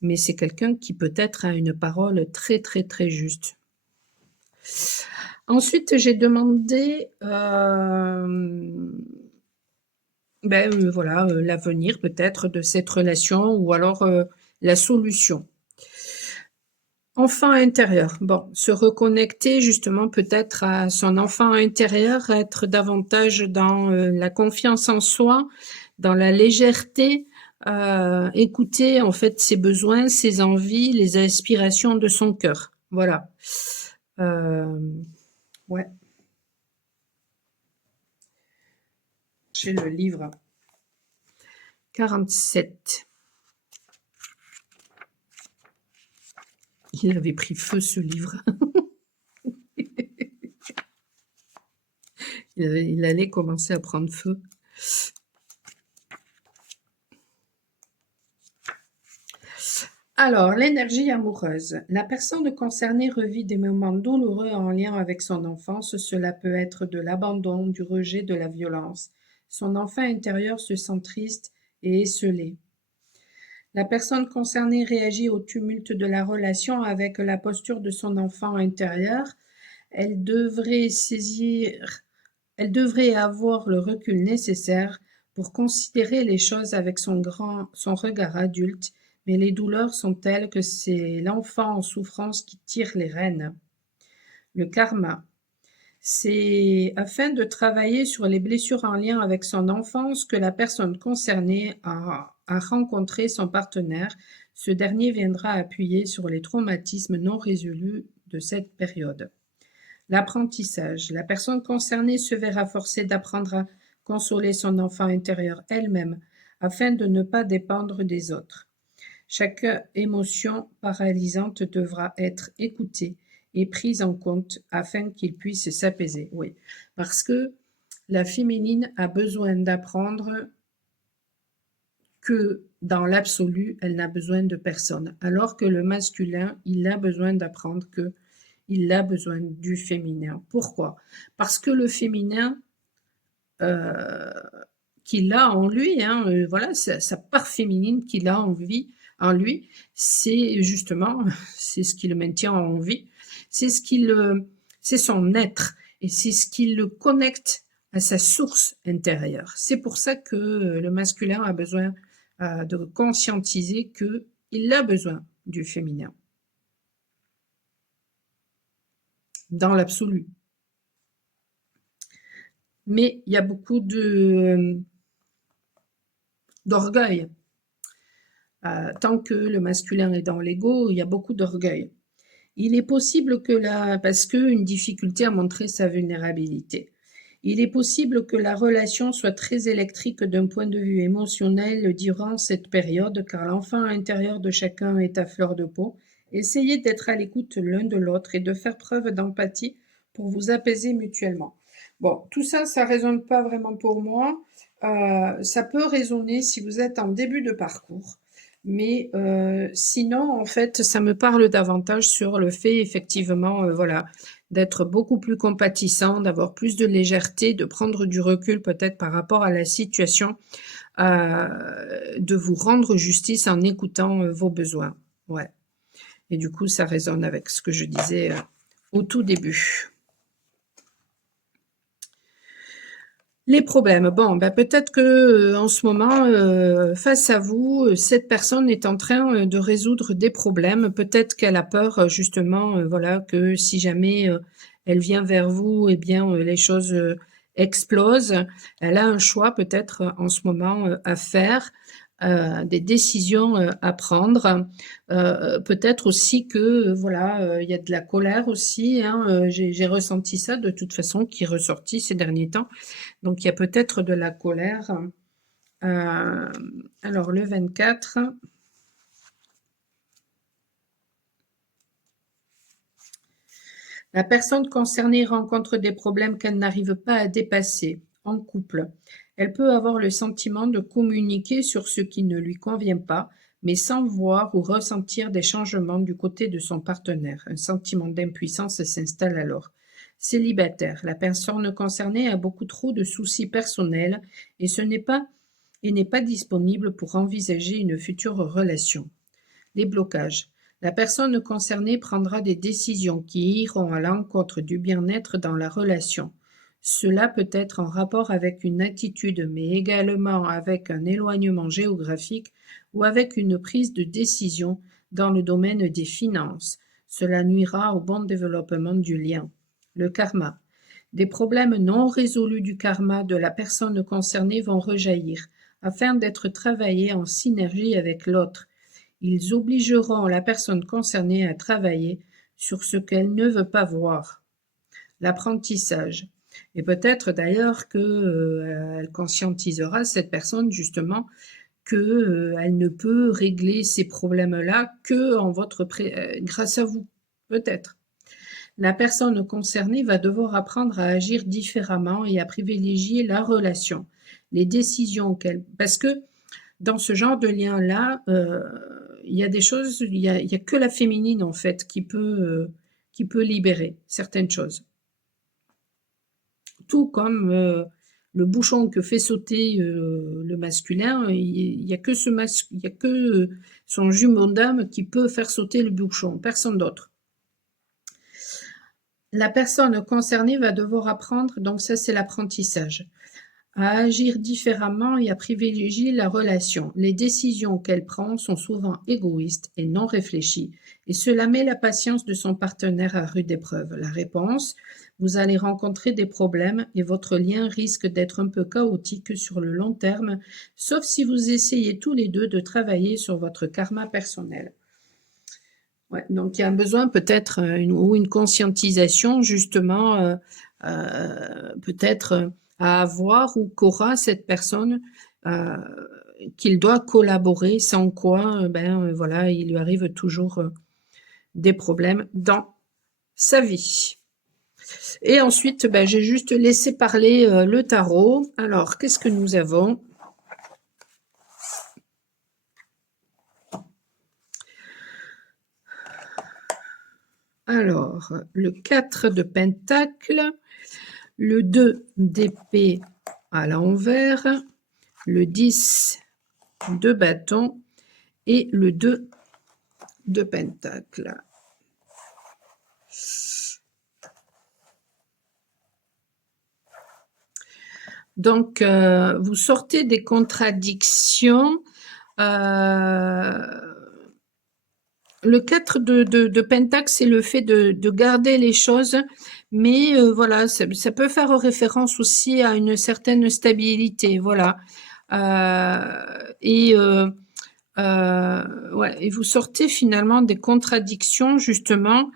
mais c'est quelqu'un qui peut-être a une parole très très très juste. Ensuite, j'ai demandé voilà, l'avenir peut-être de cette relation ou alors la solution. Enfant intérieur. Bon, se reconnecter justement peut-être à son enfant intérieur, être davantage dans la confiance en soi, dans la légèreté, écouter en fait ses besoins, ses envies, les aspirations de son cœur. Voilà. Ouais, j'ai le livre 47. Il avait pris feu ce livre. Il allait commencer à prendre feu. Alors, l'énergie amoureuse. La personne concernée revit des moments douloureux en lien avec son enfance. Cela peut être de l'abandon, du rejet, de la violence. Son enfant intérieur se sent triste et esselé. La personne concernée réagit au tumulte de la relation avec la posture de son enfant intérieur. Elle devrait avoir le recul nécessaire pour considérer les choses avec son regard adulte, mais les douleurs sont telles que c'est l'enfant en souffrance qui tire les rênes. Le karma. C'est afin de travailler sur les blessures en lien avec son enfance que la personne concernée a rencontré son partenaire. Ce dernier viendra appuyer sur les traumatismes non résolus de cette période. L'apprentissage. La personne concernée se verra forcée d'apprendre à consoler son enfant intérieur elle-même afin de ne pas dépendre des autres. Chaque émotion paralysante devra être écoutée et prise en compte afin qu'il puisse s'apaiser. Oui, parce que la féminine a besoin d'apprendre que dans l'absolu, elle n'a besoin de personne, alors que le masculin, il a besoin d'apprendre que il a besoin du féminin. Pourquoi? Parce que le féminin qu'il a en lui, hein, voilà, sa part féminine qu'il a en lui, c'est justement, c'est ce qui le maintient en vie, c'est c'est son être et c'est ce qui le connecte à sa source intérieure. C'est pour ça que le masculin a besoin de conscientiser qu'il a besoin du féminin. Dans l'absolu. Mais il y a beaucoup d'orgueil. Tant que le masculin est dans l'ego, il y a beaucoup d'orgueil. Il est possible que parce qu'une difficulté a montré sa vulnérabilité. Il est possible que la relation soit très électrique d'un point de vue émotionnel durant cette période, car l'enfant intérieur de chacun est à fleur de peau. Essayez d'être à l'écoute l'un de l'autre et de faire preuve d'empathie pour vous apaiser mutuellement. Bon, tout ça, ça résonne pas vraiment pour moi. Ça peut résonner si vous êtes en début de parcours. Mais sinon, en fait, ça me parle davantage sur le fait, effectivement, voilà, d'être beaucoup plus compatissant, d'avoir plus de légèreté, de prendre du recul peut-être par rapport à la situation, de vous rendre justice en écoutant vos besoins. Ouais. Et du coup, ça résonne avec ce que je disais au tout début. Les problèmes. Bon, ben peut-être que en ce moment, face à vous, cette personne est en train de résoudre des problèmes. Peut-être qu'elle a peur, justement, voilà, que si jamais elle vient vers vous, eh bien, les choses explosent. Elle a un choix peut-être en ce moment à faire, des décisions à prendre. Peut-être aussi que voilà, il y a de la colère aussi. Hein, j'ai ressenti ça de toute façon qui est ressorti ces derniers temps. Donc, il y a peut-être de la colère. Alors, le 24. La personne concernée rencontre des problèmes qu'elle n'arrive pas à dépasser en couple. Elle peut avoir le sentiment de communiquer sur ce qui ne lui convient pas, mais sans voir ou ressentir des changements du côté de son partenaire. Un sentiment d'impuissance s'installe alors. Célibataire, la personne concernée a beaucoup trop de soucis personnels et n'est pas disponible pour envisager une future relation. Les blocages. La personne concernée prendra des décisions qui iront à l'encontre du bien-être dans la relation. Cela peut être en rapport avec une attitude, mais également avec un éloignement géographique ou avec une prise de décision dans le domaine des finances. Cela nuira au bon développement du lien. Le karma. Des problèmes non résolus du karma de la personne concernée vont rejaillir, afin d'être travaillés en synergie avec l'autre. Ils obligeront la personne concernée à travailler sur ce qu'elle ne veut pas voir. L'apprentissage. Et peut-être d'ailleurs qu'elle conscientisera cette personne justement qu'elle ne peut régler ces problèmes-là que grâce à vous, peut-être. La personne concernée va devoir apprendre à agir différemment et à privilégier la relation, les décisions parce que dans ce genre de lien-là, il y a des choses, il y a que la féminine en fait qui peut libérer certaines choses. Tout comme le bouchon que fait sauter le masculin, il y a que son jumeau d'âme qui peut faire sauter le bouchon, personne d'autre. La personne concernée va devoir apprendre, donc ça c'est l'apprentissage, à agir différemment et à privilégier la relation. Les décisions qu'elle prend sont souvent égoïstes et non réfléchies, et cela met la patience de son partenaire à rude épreuve. La réponse: vous allez rencontrer des problèmes et votre lien risque d'être un peu chaotique sur le long terme, sauf si vous essayez tous les deux de travailler sur votre karma personnel. Ouais, donc il y a un besoin peut-être une conscientisation justement peut-être à avoir ou qu'aura cette personne qu'il doit collaborer, sans quoi voilà, il lui arrive toujours des problèmes dans sa vie. Et ensuite, j'ai juste laissé parler le tarot. Alors, qu'est-ce que nous avons? Alors, le 4 de Pentacle, le 2 d'épée à l'envers, le 10 de bâton et le 2 de Pentacle. Donc, vous sortez des contradictions. Le 4 de Pentacle, c'est le fait de garder les choses, mais voilà, ça peut faire référence aussi à une certaine stabilité, voilà. Ouais, et vous sortez finalement des contradictions justement,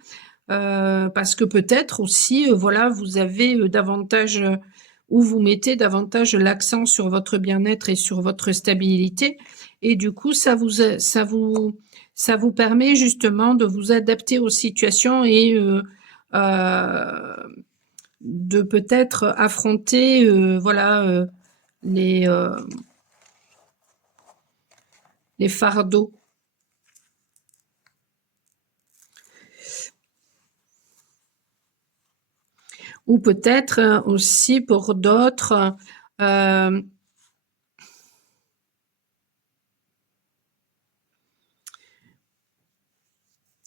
parce que peut-être aussi, voilà, vous avez davantage, ou vous mettez davantage l'accent sur votre bien-être et sur votre stabilité, et du coup, ça vous permet justement de vous adapter aux situations et de peut-être affronter, voilà, les fardeaux. Ou peut-être aussi pour d'autres,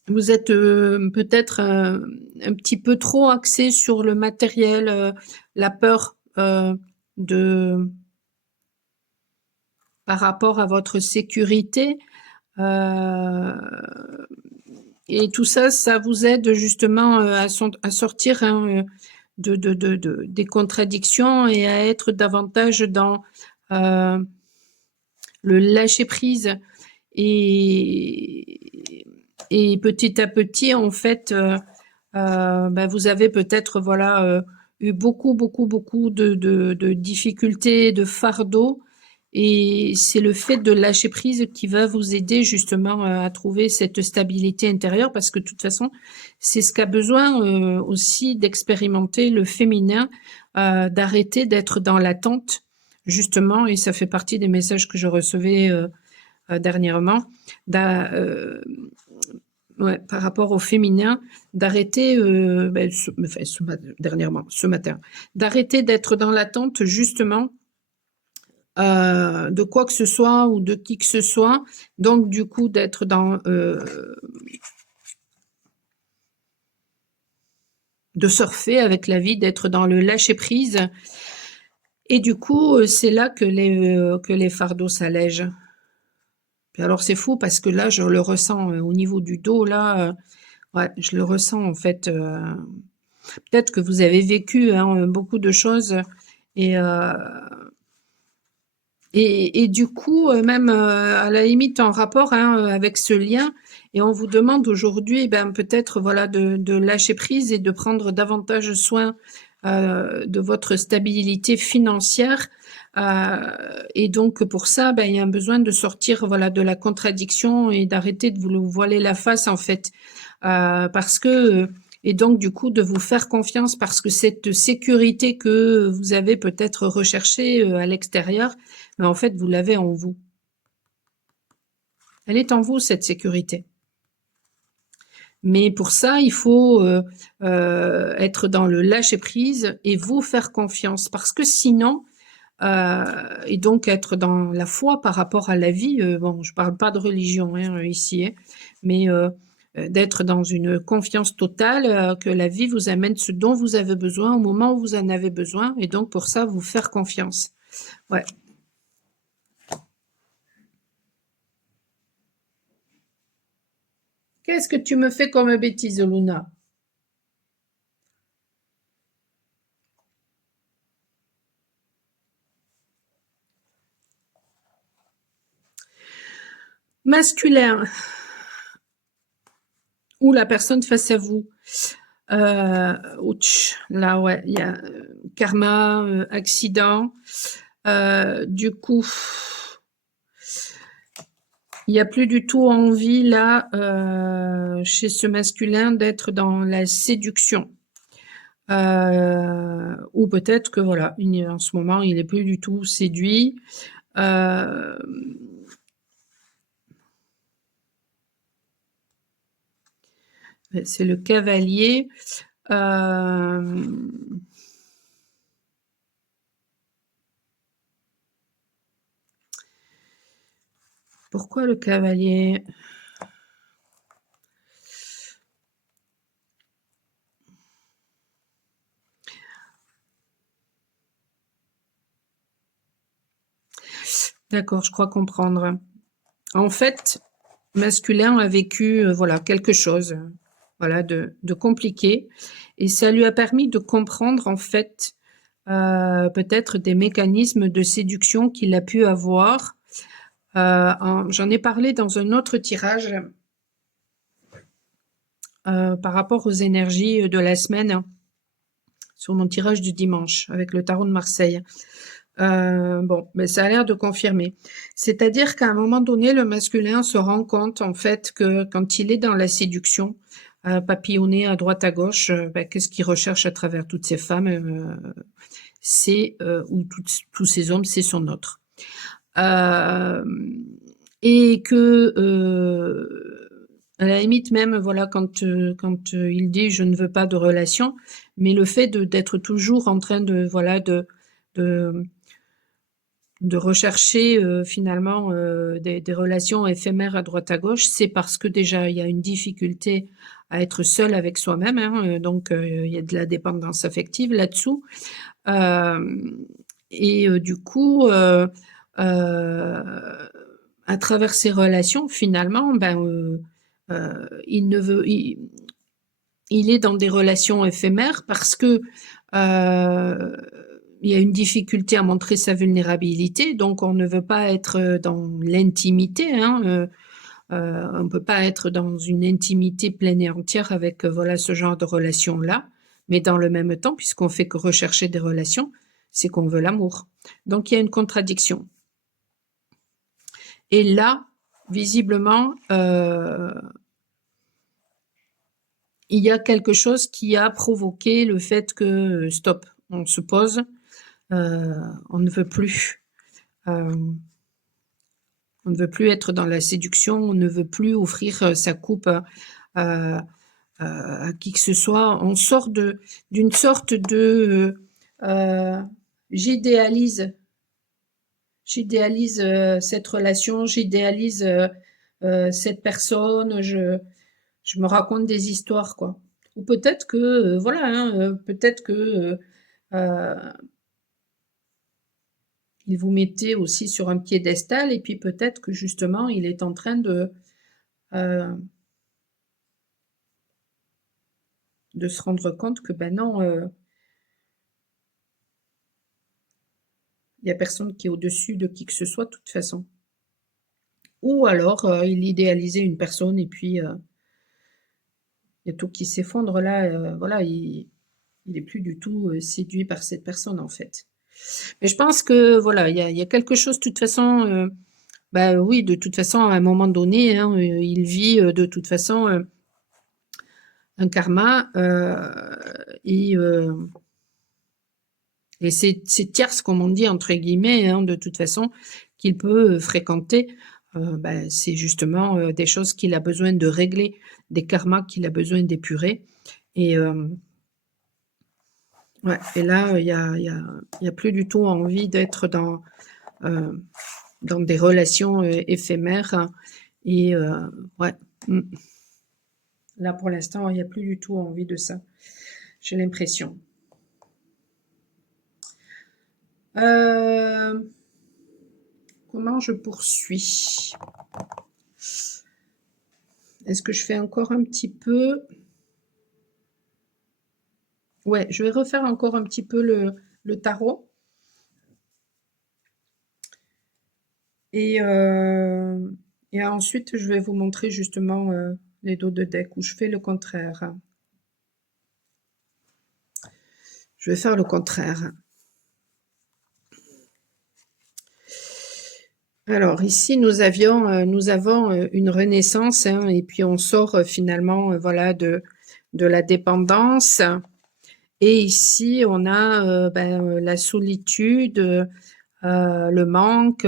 vous êtes peut-être un petit peu trop axé sur le matériel, la peur par rapport à votre sécurité. Et tout ça, ça vous aide justement à sortir des contradictions et à être davantage dans le lâcher-prise. Et petit à petit, en fait, vous avez peut-être voilà eu beaucoup de difficultés, de fardeaux, et c'est le fait de lâcher prise qui va vous aider justement à trouver cette stabilité intérieure, parce que de toute façon, c'est ce qu'a besoin aussi d'expérimenter le féminin, d'arrêter d'être dans l'attente justement, et ça fait partie des messages que je recevais dernièrement, ouais, par rapport au féminin, d'arrêter, dernièrement, ce matin, d'arrêter d'être dans l'attente justement de quoi que ce soit ou de qui que ce soit, donc du coup d'être dans de surfer avec la vie, d'être dans le lâcher prise, et du coup c'est là que les fardeaux s'allègent. Puis alors c'est fou parce que là je le ressens au niveau du dos là, ouais, je le ressens en fait. Peut-être que vous avez vécu beaucoup de choses, et du coup, même à la limite en rapport avec ce lien, et on vous demande aujourd'hui, peut-être voilà de lâcher prise et de prendre davantage soin de votre stabilité financière. Et donc pour ça, il y a un besoin de sortir voilà de la contradiction et d'arrêter de vous voiler la face en fait, parce que et donc du coup de vous faire confiance, parce que cette sécurité que vous avez peut-être recherchée à l'extérieur, mais en fait vous l'avez en vous. Elle est en vous, cette sécurité. Mais pour ça, il faut être dans le lâcher-prise et vous faire confiance, parce que sinon, et donc être dans la foi par rapport à la vie, bon, je parle pas de religion ici, mais d'être dans une confiance totale, que la vie vous amène ce dont vous avez besoin au moment où vous en avez besoin, et donc pour ça, vous faire confiance. Ouais. Qu'est-ce que tu me fais comme bêtise, Luna? Masculin ou la personne face à vous. Ouch, là, ouais, il y a karma, accident. Du coup, il n'y a plus du tout envie, là, chez ce masculin, d'être dans la séduction. Ou peut-être que, voilà, en ce moment, il est plus du tout séduit. C'est le cavalier. Pourquoi le cavalier? D'accord, je crois comprendre. En fait, masculin a vécu voilà, quelque chose voilà, de compliqué et ça lui a permis de comprendre en fait peut-être des mécanismes de séduction qu'il a pu avoir. J'en ai parlé dans un autre tirage par rapport aux énergies de la semaine sur mon tirage du dimanche avec le tarot de Marseille. Bon, mais ça a l'air de confirmer. C'est-à-dire qu'à un moment donné, le masculin se rend compte en fait que quand il est dans la séduction, papillonner à droite à gauche, qu'est-ce qu'il recherche à travers toutes ces femmes ou tous ces hommes, c'est son autre. Et que à la limite même, voilà, quand il dit je ne veux pas de relation, mais le fait d'être toujours en train de voilà de rechercher finalement des relations éphémères à droite à gauche, c'est parce que déjà il y a une difficulté à être seul avec soi-même, hein, donc il y a de la dépendance affective là-dessous. Et du coup, à travers ces relations, finalement, il ne veut, il est dans des relations éphémères parce que il y a une difficulté à montrer sa vulnérabilité, donc on ne veut pas être dans l'intimité, hein, on ne peut pas être dans une intimité pleine et entière avec voilà ce genre de relation-là, mais dans le même temps, puisqu'on fait que rechercher des relations, c'est qu'on veut l'amour. Donc il y a une contradiction. Et là, visiblement, il y a quelque chose qui a provoqué le fait que stop, on se pose, on ne veut plus. On ne veut plus être dans la séduction, on ne veut plus offrir sa coupe à qui que ce soit. On sort d'une sorte de j'idéalise cette relation, j'idéalise cette personne, je me raconte des histoires, quoi. Ou peut-être que voilà, hein, peut-être que il vous mettait aussi sur un piédestal et puis peut-être que justement il est en train euh, de se rendre compte que ben non, il n'y a personne qui est au-dessus de qui que ce soit de toute façon. Ou alors il idéalisait une personne et puis il y a tout qui s'effondre là, voilà, il est plus du tout séduit par cette personne en fait. Mais je pense que voilà, il y a quelque chose de toute façon, bah oui, de toute façon à un moment donné, hein, il vit de toute façon un karma et c'est tierces, comme on dit, entre guillemets, hein, de toute façon, qu'il peut fréquenter. C'est justement des choses qu'il a besoin de régler, des karmas qu'il a besoin d'épurer. Et, ouais, et là, il y a plus du tout envie d'être dans des relations éphémères. Hein. Et ouais, là, pour l'instant, il n'y a plus du tout envie de ça. J'ai l'impression. Comment je poursuis? Est-ce que je fais encore un petit peu? Ouais, je vais refaire encore un petit peu le tarot. Et ensuite, je vais vous montrer justement les dos de deck où je fais le contraire. Je vais faire le contraire. Alors ici, nous avons une renaissance, hein, et puis on sort finalement voilà, de la dépendance. Et ici, on a la solitude, le manque,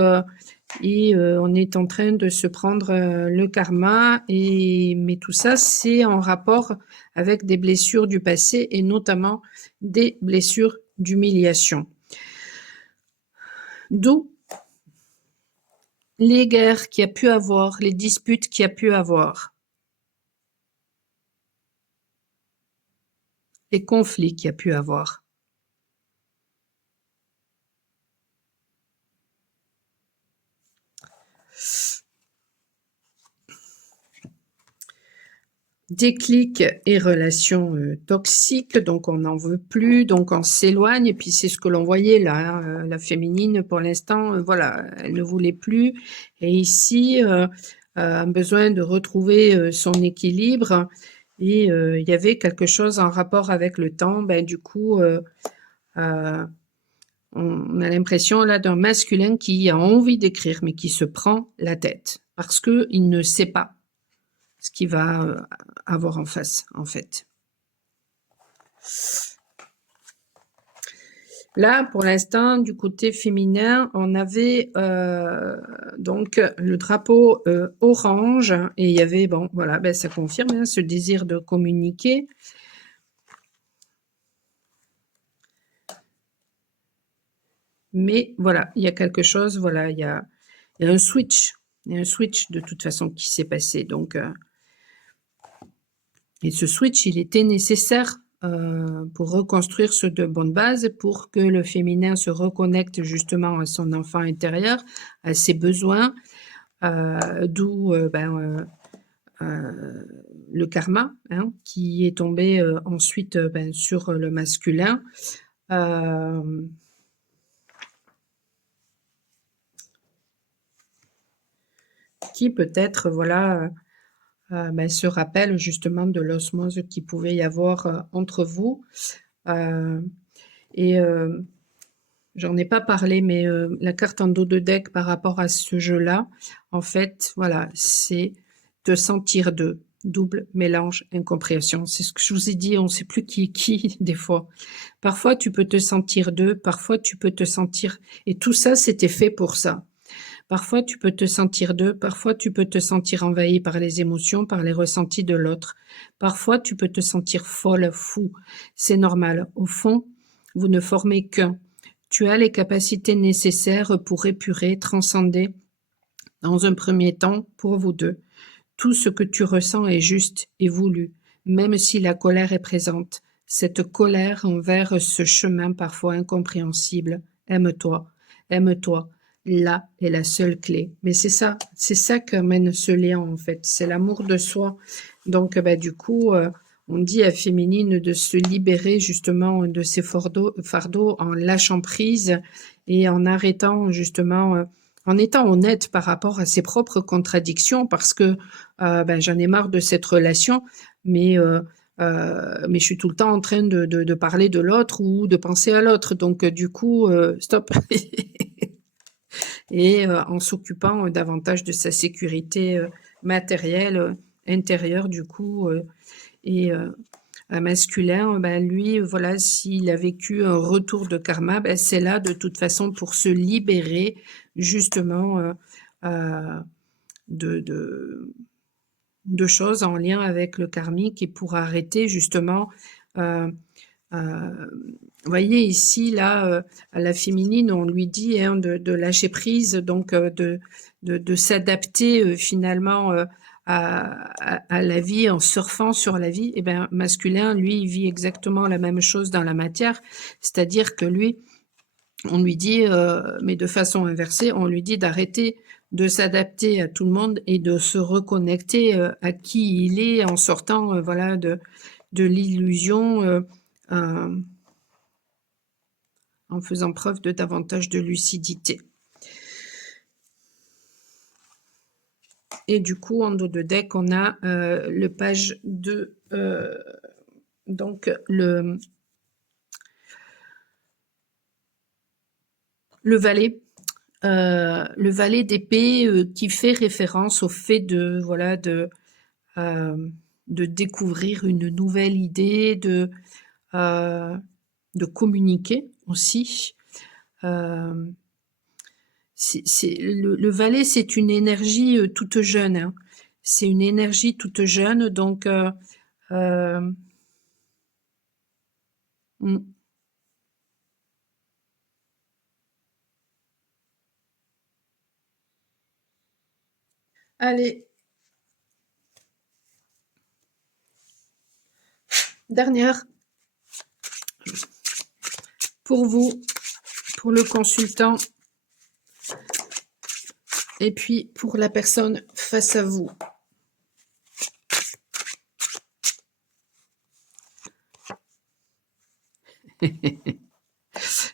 et on est en train de se prendre le karma. Mais tout ça, c'est en rapport avec des blessures du passé et notamment des blessures d'humiliation. D'où les guerres qu'il y a pu avoir, les disputes qu'il y a pu avoir, les conflits qu'il y a pu avoir. Déclic et relations toxiques, donc on n'en veut plus, donc on s'éloigne, et puis c'est ce que l'on voyait là, hein, la féminine pour l'instant, voilà, elle ne voulait plus, et ici, un besoin de retrouver son équilibre, et il y avait quelque chose en rapport avec le temps, ben, du coup, on a l'impression là d'un masculin qui a envie d'écrire, mais qui se prend la tête, parce qu'il ne sait pas ce qu'il va avoir en face, en fait. Là, pour l'instant, du côté féminin, on avait donc le drapeau orange, et il y avait, bon, voilà, ben, ça confirme hein, ce désir de communiquer. Mais voilà, il y a quelque chose, voilà, il y a un switch. Il y a un switch de toute façon qui s'est passé. Donc, et ce switch, il était nécessaire pour reconstruire ce de bonne base, pour que le féminin se reconnecte justement à son enfant intérieur, à ses besoins, d'où le karma, hein, qui est tombé ensuite sur le masculin. Qui peut-être, voilà, se rappelle justement de l'osmose qu'il pouvait y avoir entre vous. J'en ai pas parlé, mais la carte en dos de deck par rapport à ce jeu-là, en fait, voilà, c'est te sentir deux. Double mélange, incompréhension. C'est ce que je vous ai dit, on ne sait plus qui est qui des fois. Parfois, tu peux te sentir deux, parfois, tu peux te sentir... Et tout ça, c'était fait pour ça. Parfois, tu peux te sentir deux, parfois, tu peux te sentir envahi par les émotions, par les ressentis de l'autre. Parfois, tu peux te sentir folle, fou. C'est normal. Au fond, vous ne formez qu'un. Tu as les capacités nécessaires pour épurer, transcender, dans un premier temps, pour vous deux. Tout ce que tu ressens est juste et voulu, même si la colère est présente. Cette colère envers ce chemin parfois incompréhensible. Aime-toi, aime-toi. Là est la seule clé. Mais c'est ça qu'amène ce lien en fait. C'est l'amour de soi. Donc du coup, on dit à féminine de se libérer justement de ses fardeaux en lâchant prise et en arrêtant justement, en étant honnête par rapport à ses propres contradictions, parce que j'en ai marre de cette relation, mais je suis tout le temps en train de parler de l'autre ou de penser à l'autre. Donc du coup, stop. Et en s'occupant davantage de sa sécurité matérielle, intérieure du coup, et un masculin, lui, voilà, s'il a vécu un retour de karma, c'est là de toute façon pour se libérer justement de choses en lien avec le karmique, et pour arrêter justement, vous voyez ici, là, à la féminine, on lui dit hein, de lâcher prise, donc de s'adapter finalement à la vie en surfant sur la vie. Et bien, masculin, lui, il vit exactement la même chose dans la matière, c'est-à-dire que lui, on lui dit, mais de façon inversée, on lui dit d'arrêter de s'adapter à tout le monde et de se reconnecter à qui il est en sortant voilà, de l'illusion, en faisant preuve de davantage de lucidité. Et du coup, en dos de deck, on a le page de... donc, le valet. Le valet d'épée qui fait référence au fait de, voilà, de découvrir une nouvelle idée, de communiquer aussi. Le valet, c'est une énergie toute jeune. Hein. C'est une énergie toute jeune, donc allez, dernière pour vous, pour le consultant, et puis pour la personne face à vous.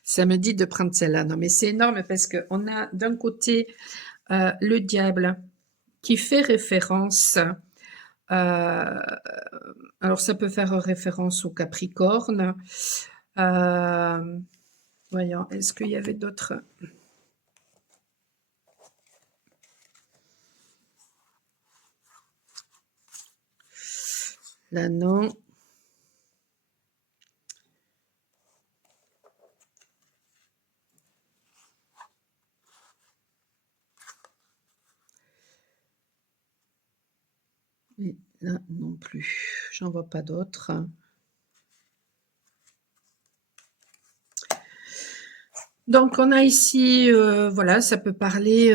Ça me dit de prendre celle-là. Non, mais c'est énorme parce qu'on a d'un côté le diable qui fait référence, alors ça peut faire référence au Capricorne. Voyons, est-ce qu'il y avait d'autres... Là, non. Et là, non plus. J'en vois pas d'autres. Donc, on a ici, voilà, ça peut parler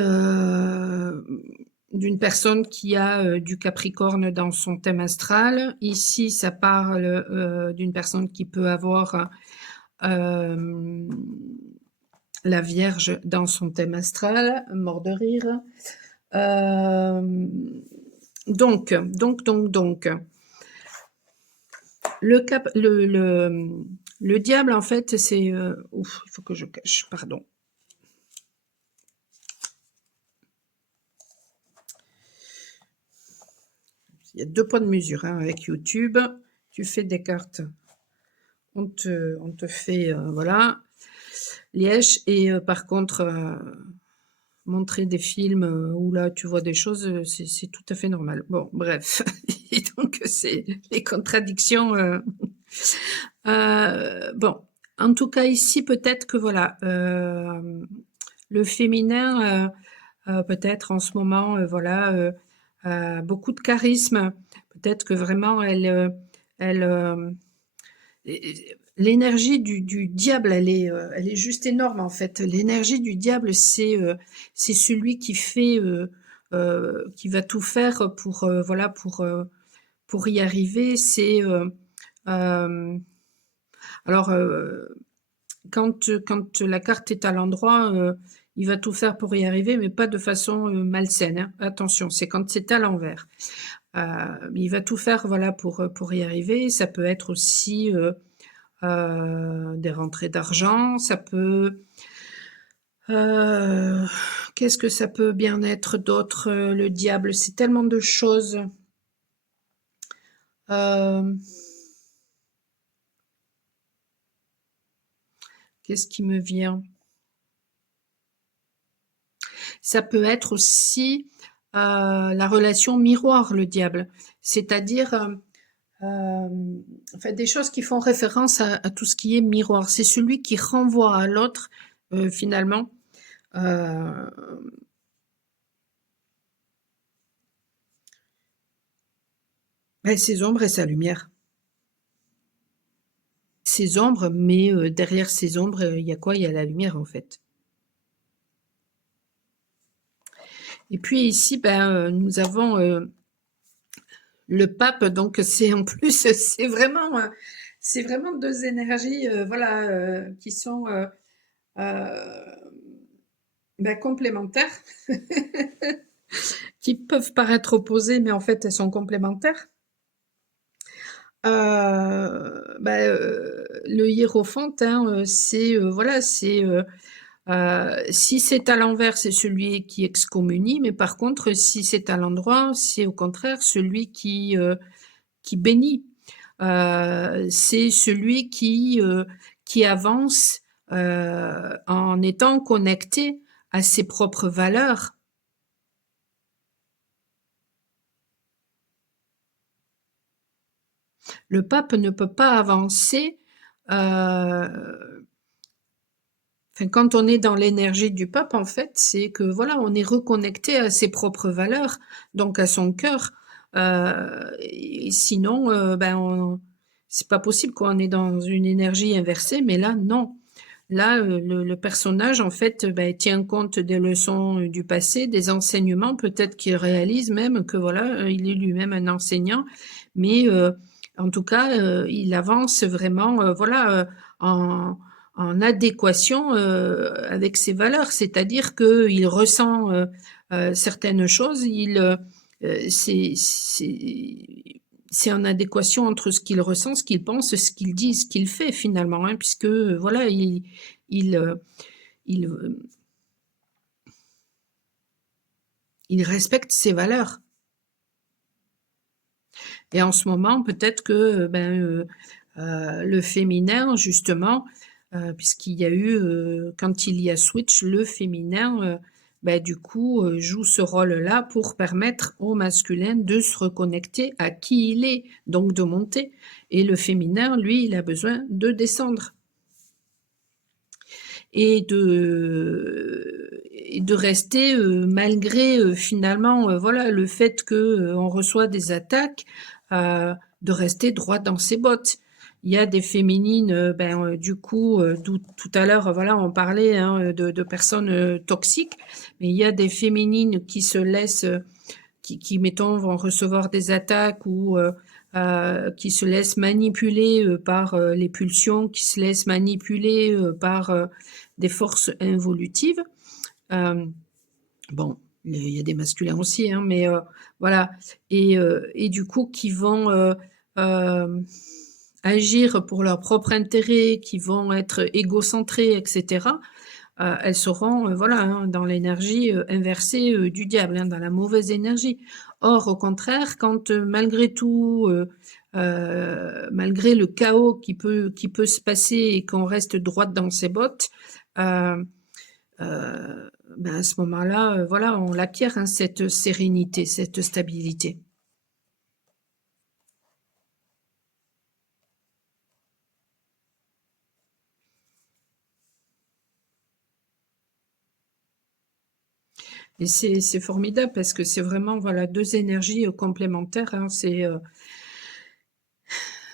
d'une personne qui a du Capricorne dans son thème astral. Ici, ça parle d'une personne qui peut avoir la Vierge dans son thème astral, mort de rire. Donc, le diable, en fait, c'est... ouf, il faut que je cache, pardon. Il y a 2 points de mesure hein, avec YouTube. Tu fais des cartes, on te fait, voilà, liège. Et par contre, montrer des films où là tu vois des choses, c'est tout à fait normal. Bon, bref. Et donc, c'est les contradictions. Bon, en tout cas, ici, peut-être que voilà, le féminin, peut-être en ce moment, voilà, beaucoup de charisme. Peut-être que vraiment, l'énergie du diable, elle est juste énorme en fait. L'énergie du diable, c'est celui qui fait, qui va tout faire pour, voilà, pour y arriver. C'est alors quand la carte est à l'endroit, il va tout faire pour y arriver, mais pas de façon malsaine. Hein. Attention, c'est quand c'est à l'envers. Il va tout faire, voilà, pour y arriver. Ça peut être aussi des rentrées d'argent. Ça peut... qu'est-ce que ça peut bien être d'autre, le diable? C'est tellement de choses. Qu'est-ce qui me vient? Ça peut être aussi la relation miroir, le diable. C'est-à-dire enfin, des choses qui font référence à tout ce qui est miroir. C'est celui qui renvoie à l'autre, finalement, ses ombres et sa lumière. Ses ombres, mais derrière ces ombres, il y a quoi? Il y a la lumière, en fait. Et puis ici, ben, nous avons le pape, donc c'est en plus, c'est vraiment 2 énergies, voilà, qui sont complémentaires, qui peuvent paraître opposées, mais en fait, elles sont complémentaires. Le hiérophante, hein, c'est, voilà, c'est, si c'est à l'envers, c'est celui qui excommunie, mais par contre, si c'est à l'endroit, c'est au contraire celui qui bénit. C'est celui qui avance en étant connecté à ses propres valeurs. Le pape ne peut pas avancer. Enfin, quand on est dans l'énergie du pape, en fait, c'est que voilà, on est reconnecté à ses propres valeurs, donc à son cœur. Et sinon, c'est pas possible, quoi. On est dans une énergie inversée, mais là, non. Là, le personnage, en fait, tient compte des leçons du passé, des enseignements. Peut-être qu'il réalise même que voilà, il est lui-même un enseignant, mais en tout cas, il avance vraiment, en adéquation avec ses valeurs, c'est-à-dire qu'il ressent certaines choses, c'est en adéquation entre ce qu'il ressent, ce qu'il pense, ce qu'il dit, ce qu'il fait finalement, hein, puisque voilà, il, euh, il, euh, il respecte ses valeurs. Et en ce moment, peut-être que le féminin, justement, puisqu'il y a eu, quand il y a switch, le féminin, du coup, joue ce rôle-là pour permettre au masculin de se reconnecter à qui il est, donc de monter. Et le féminin, lui, il a besoin de descendre. Et de rester malgré finalement voilà le fait que on reçoit des attaques, de rester droit dans ses bottes. Il y a des féminines, du coup, tout à l'heure, voilà, on parlait hein, de personnes toxiques, mais il y a des féminines qui se laissent, qui mettons, vont recevoir des attaques ou qui se laissent manipuler par les pulsions, qui se laissent manipuler par des forces involutives. Euh, bon, il y a des masculins aussi, hein, mais voilà. Et du coup, qui vont euh, agir pour leur propre intérêt, qui vont être égocentrés, etc. Elles seront voilà, hein, dans l'énergie inversée du diable, hein, dans la mauvaise énergie. Or, au contraire, quand malgré tout, malgré le chaos qui peut se passer et qu'on reste droite dans ses bottes, euh, à ce moment-là, voilà, on l'acquiert, hein, cette sérénité, cette stabilité. Et c'est formidable parce que c'est vraiment voilà deux énergies complémentaires. Hein, c'est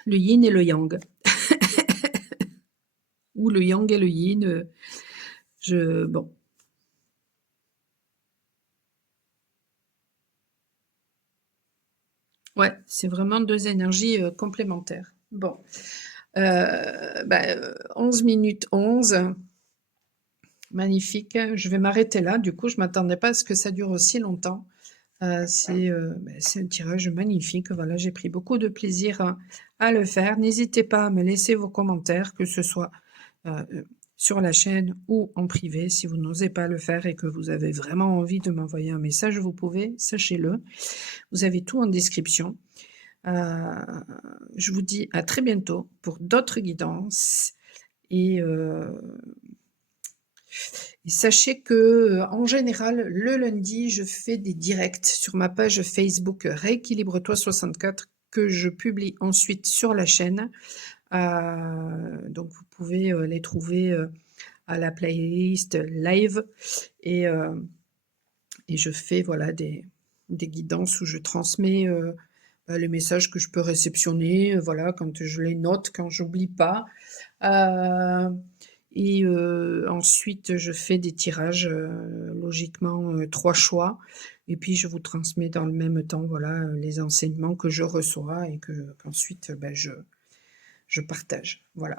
le yin et le yang, ou le yang et le yin. Bon. Ouais, c'est vraiment deux énergies complémentaires. Bon, 11 minutes 11, magnifique. Je vais m'arrêter là. Du coup, je m'attendais pas à ce que ça dure aussi longtemps. C'est un tirage magnifique. Voilà, j'ai pris beaucoup de plaisir à le faire. N'hésitez pas à me laisser vos commentaires, que ce soit euh, sur la chaîne ou en privé. Si vous n'osez pas le faire et que vous avez vraiment envie de m'envoyer un message, vous pouvez, sachez-le. Vous avez tout en description. Je vous dis à très bientôt pour d'autres guidances. Et, et sachez que en général, le lundi, je fais des directs sur ma page Facebook Rééquilibre-toi 64 que je publie ensuite sur la chaîne. Donc vous pouvez les trouver à la playlist live et je fais voilà des guidances où je transmets les messages que je peux réceptionner, voilà, quand je les note, quand j'oublie pas. Et ensuite, je fais des tirages, logiquement 3 choix et puis je vous transmets dans le même temps, voilà, les enseignements que je reçois et qu'ensuite, je partage. Voilà.